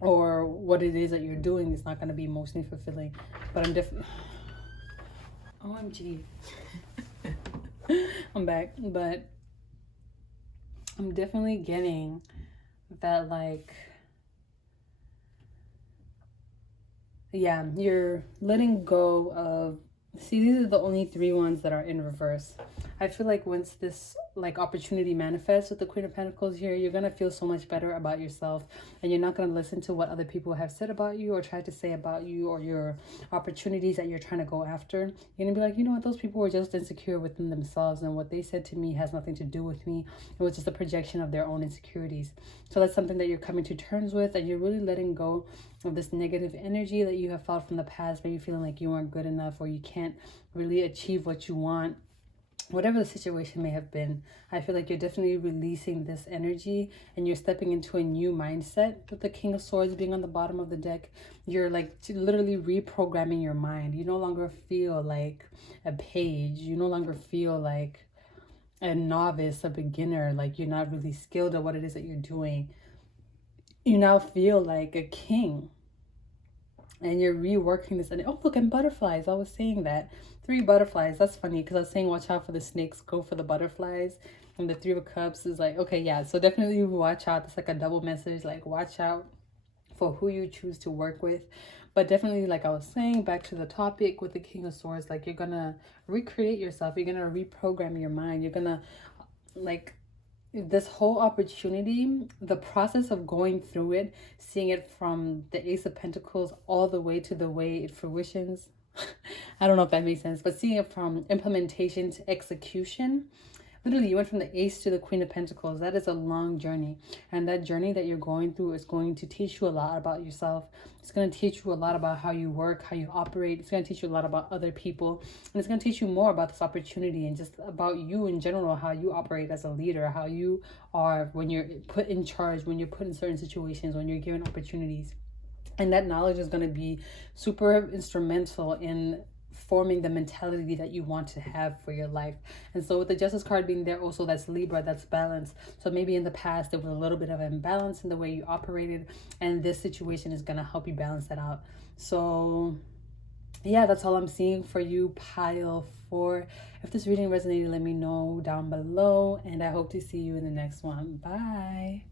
Or what it is that you're doing is not going to be emotionally fulfilling. But I'm definitely... OMG. I'm back. But I'm definitely getting that like... yeah, you're letting go of... see, these are the only three ones that are in reverse. I feel like once this like opportunity manifests with the Queen of Pentacles here, you're gonna feel so much better about yourself, and you're not gonna listen to what other people have said about you or tried to say about you, or your opportunities that you're trying to go after. You're gonna be like, you know what, those people were just insecure within themselves, and what they said to me has nothing to do with me. It was just a projection of their own insecurities. So that's something that you're coming to terms with, and you're really letting go of this negative energy that you have felt from the past, where you're feeling like you aren't good enough, or you can't really achieve what you want. Whatever the situation may have been, I feel like you're definitely releasing this energy, and you're stepping into a new mindset. With the King of Swords being on the bottom of the deck, you're like literally reprogramming your mind. You no longer feel like a page. You no longer feel like a novice, a beginner, like you're not really skilled at what it is that you're doing. You now feel like a king. And you're reworking this. And oh, look, and butterflies. I was saying that. 3 butterflies. That's funny, because I was saying watch out for the snakes, go for the butterflies. And the 3 of Cups is like, okay, yeah. So definitely watch out. It's like a double message. Like, watch out for who you choose to work with. But definitely, like I was saying, back to the topic with the King of Swords, like you're going to recreate yourself. You're going to reprogram your mind. You're going to, like... this whole opportunity, the process of going through it, seeing it from the Ace of Pentacles all the way to the way it fruitions. I don't know if that makes sense, but seeing it from implementation to execution, literally you went from the Ace to the Queen of Pentacles. That is a long journey, and that journey that you're going through is going to teach you a lot about yourself. It's going to teach you a lot about how you work, how you operate. It's going to teach you a lot about other people, and it's going to teach you more about this opportunity and just about you in general, how you operate as a leader, how you are when you're put in charge, when you're put in certain situations, when you're given opportunities. And that knowledge is going to be super instrumental in forming the mentality that you want to have for your life. And so with the Justice card being there also, that's Libra, that's balance. So maybe in the past there was a little bit of imbalance in the way you operated, and this situation is going to help you balance that out. So yeah, that's all I'm seeing for you, pile 4. If this reading resonated, let me know down below, and I hope to see you in the next one. Bye.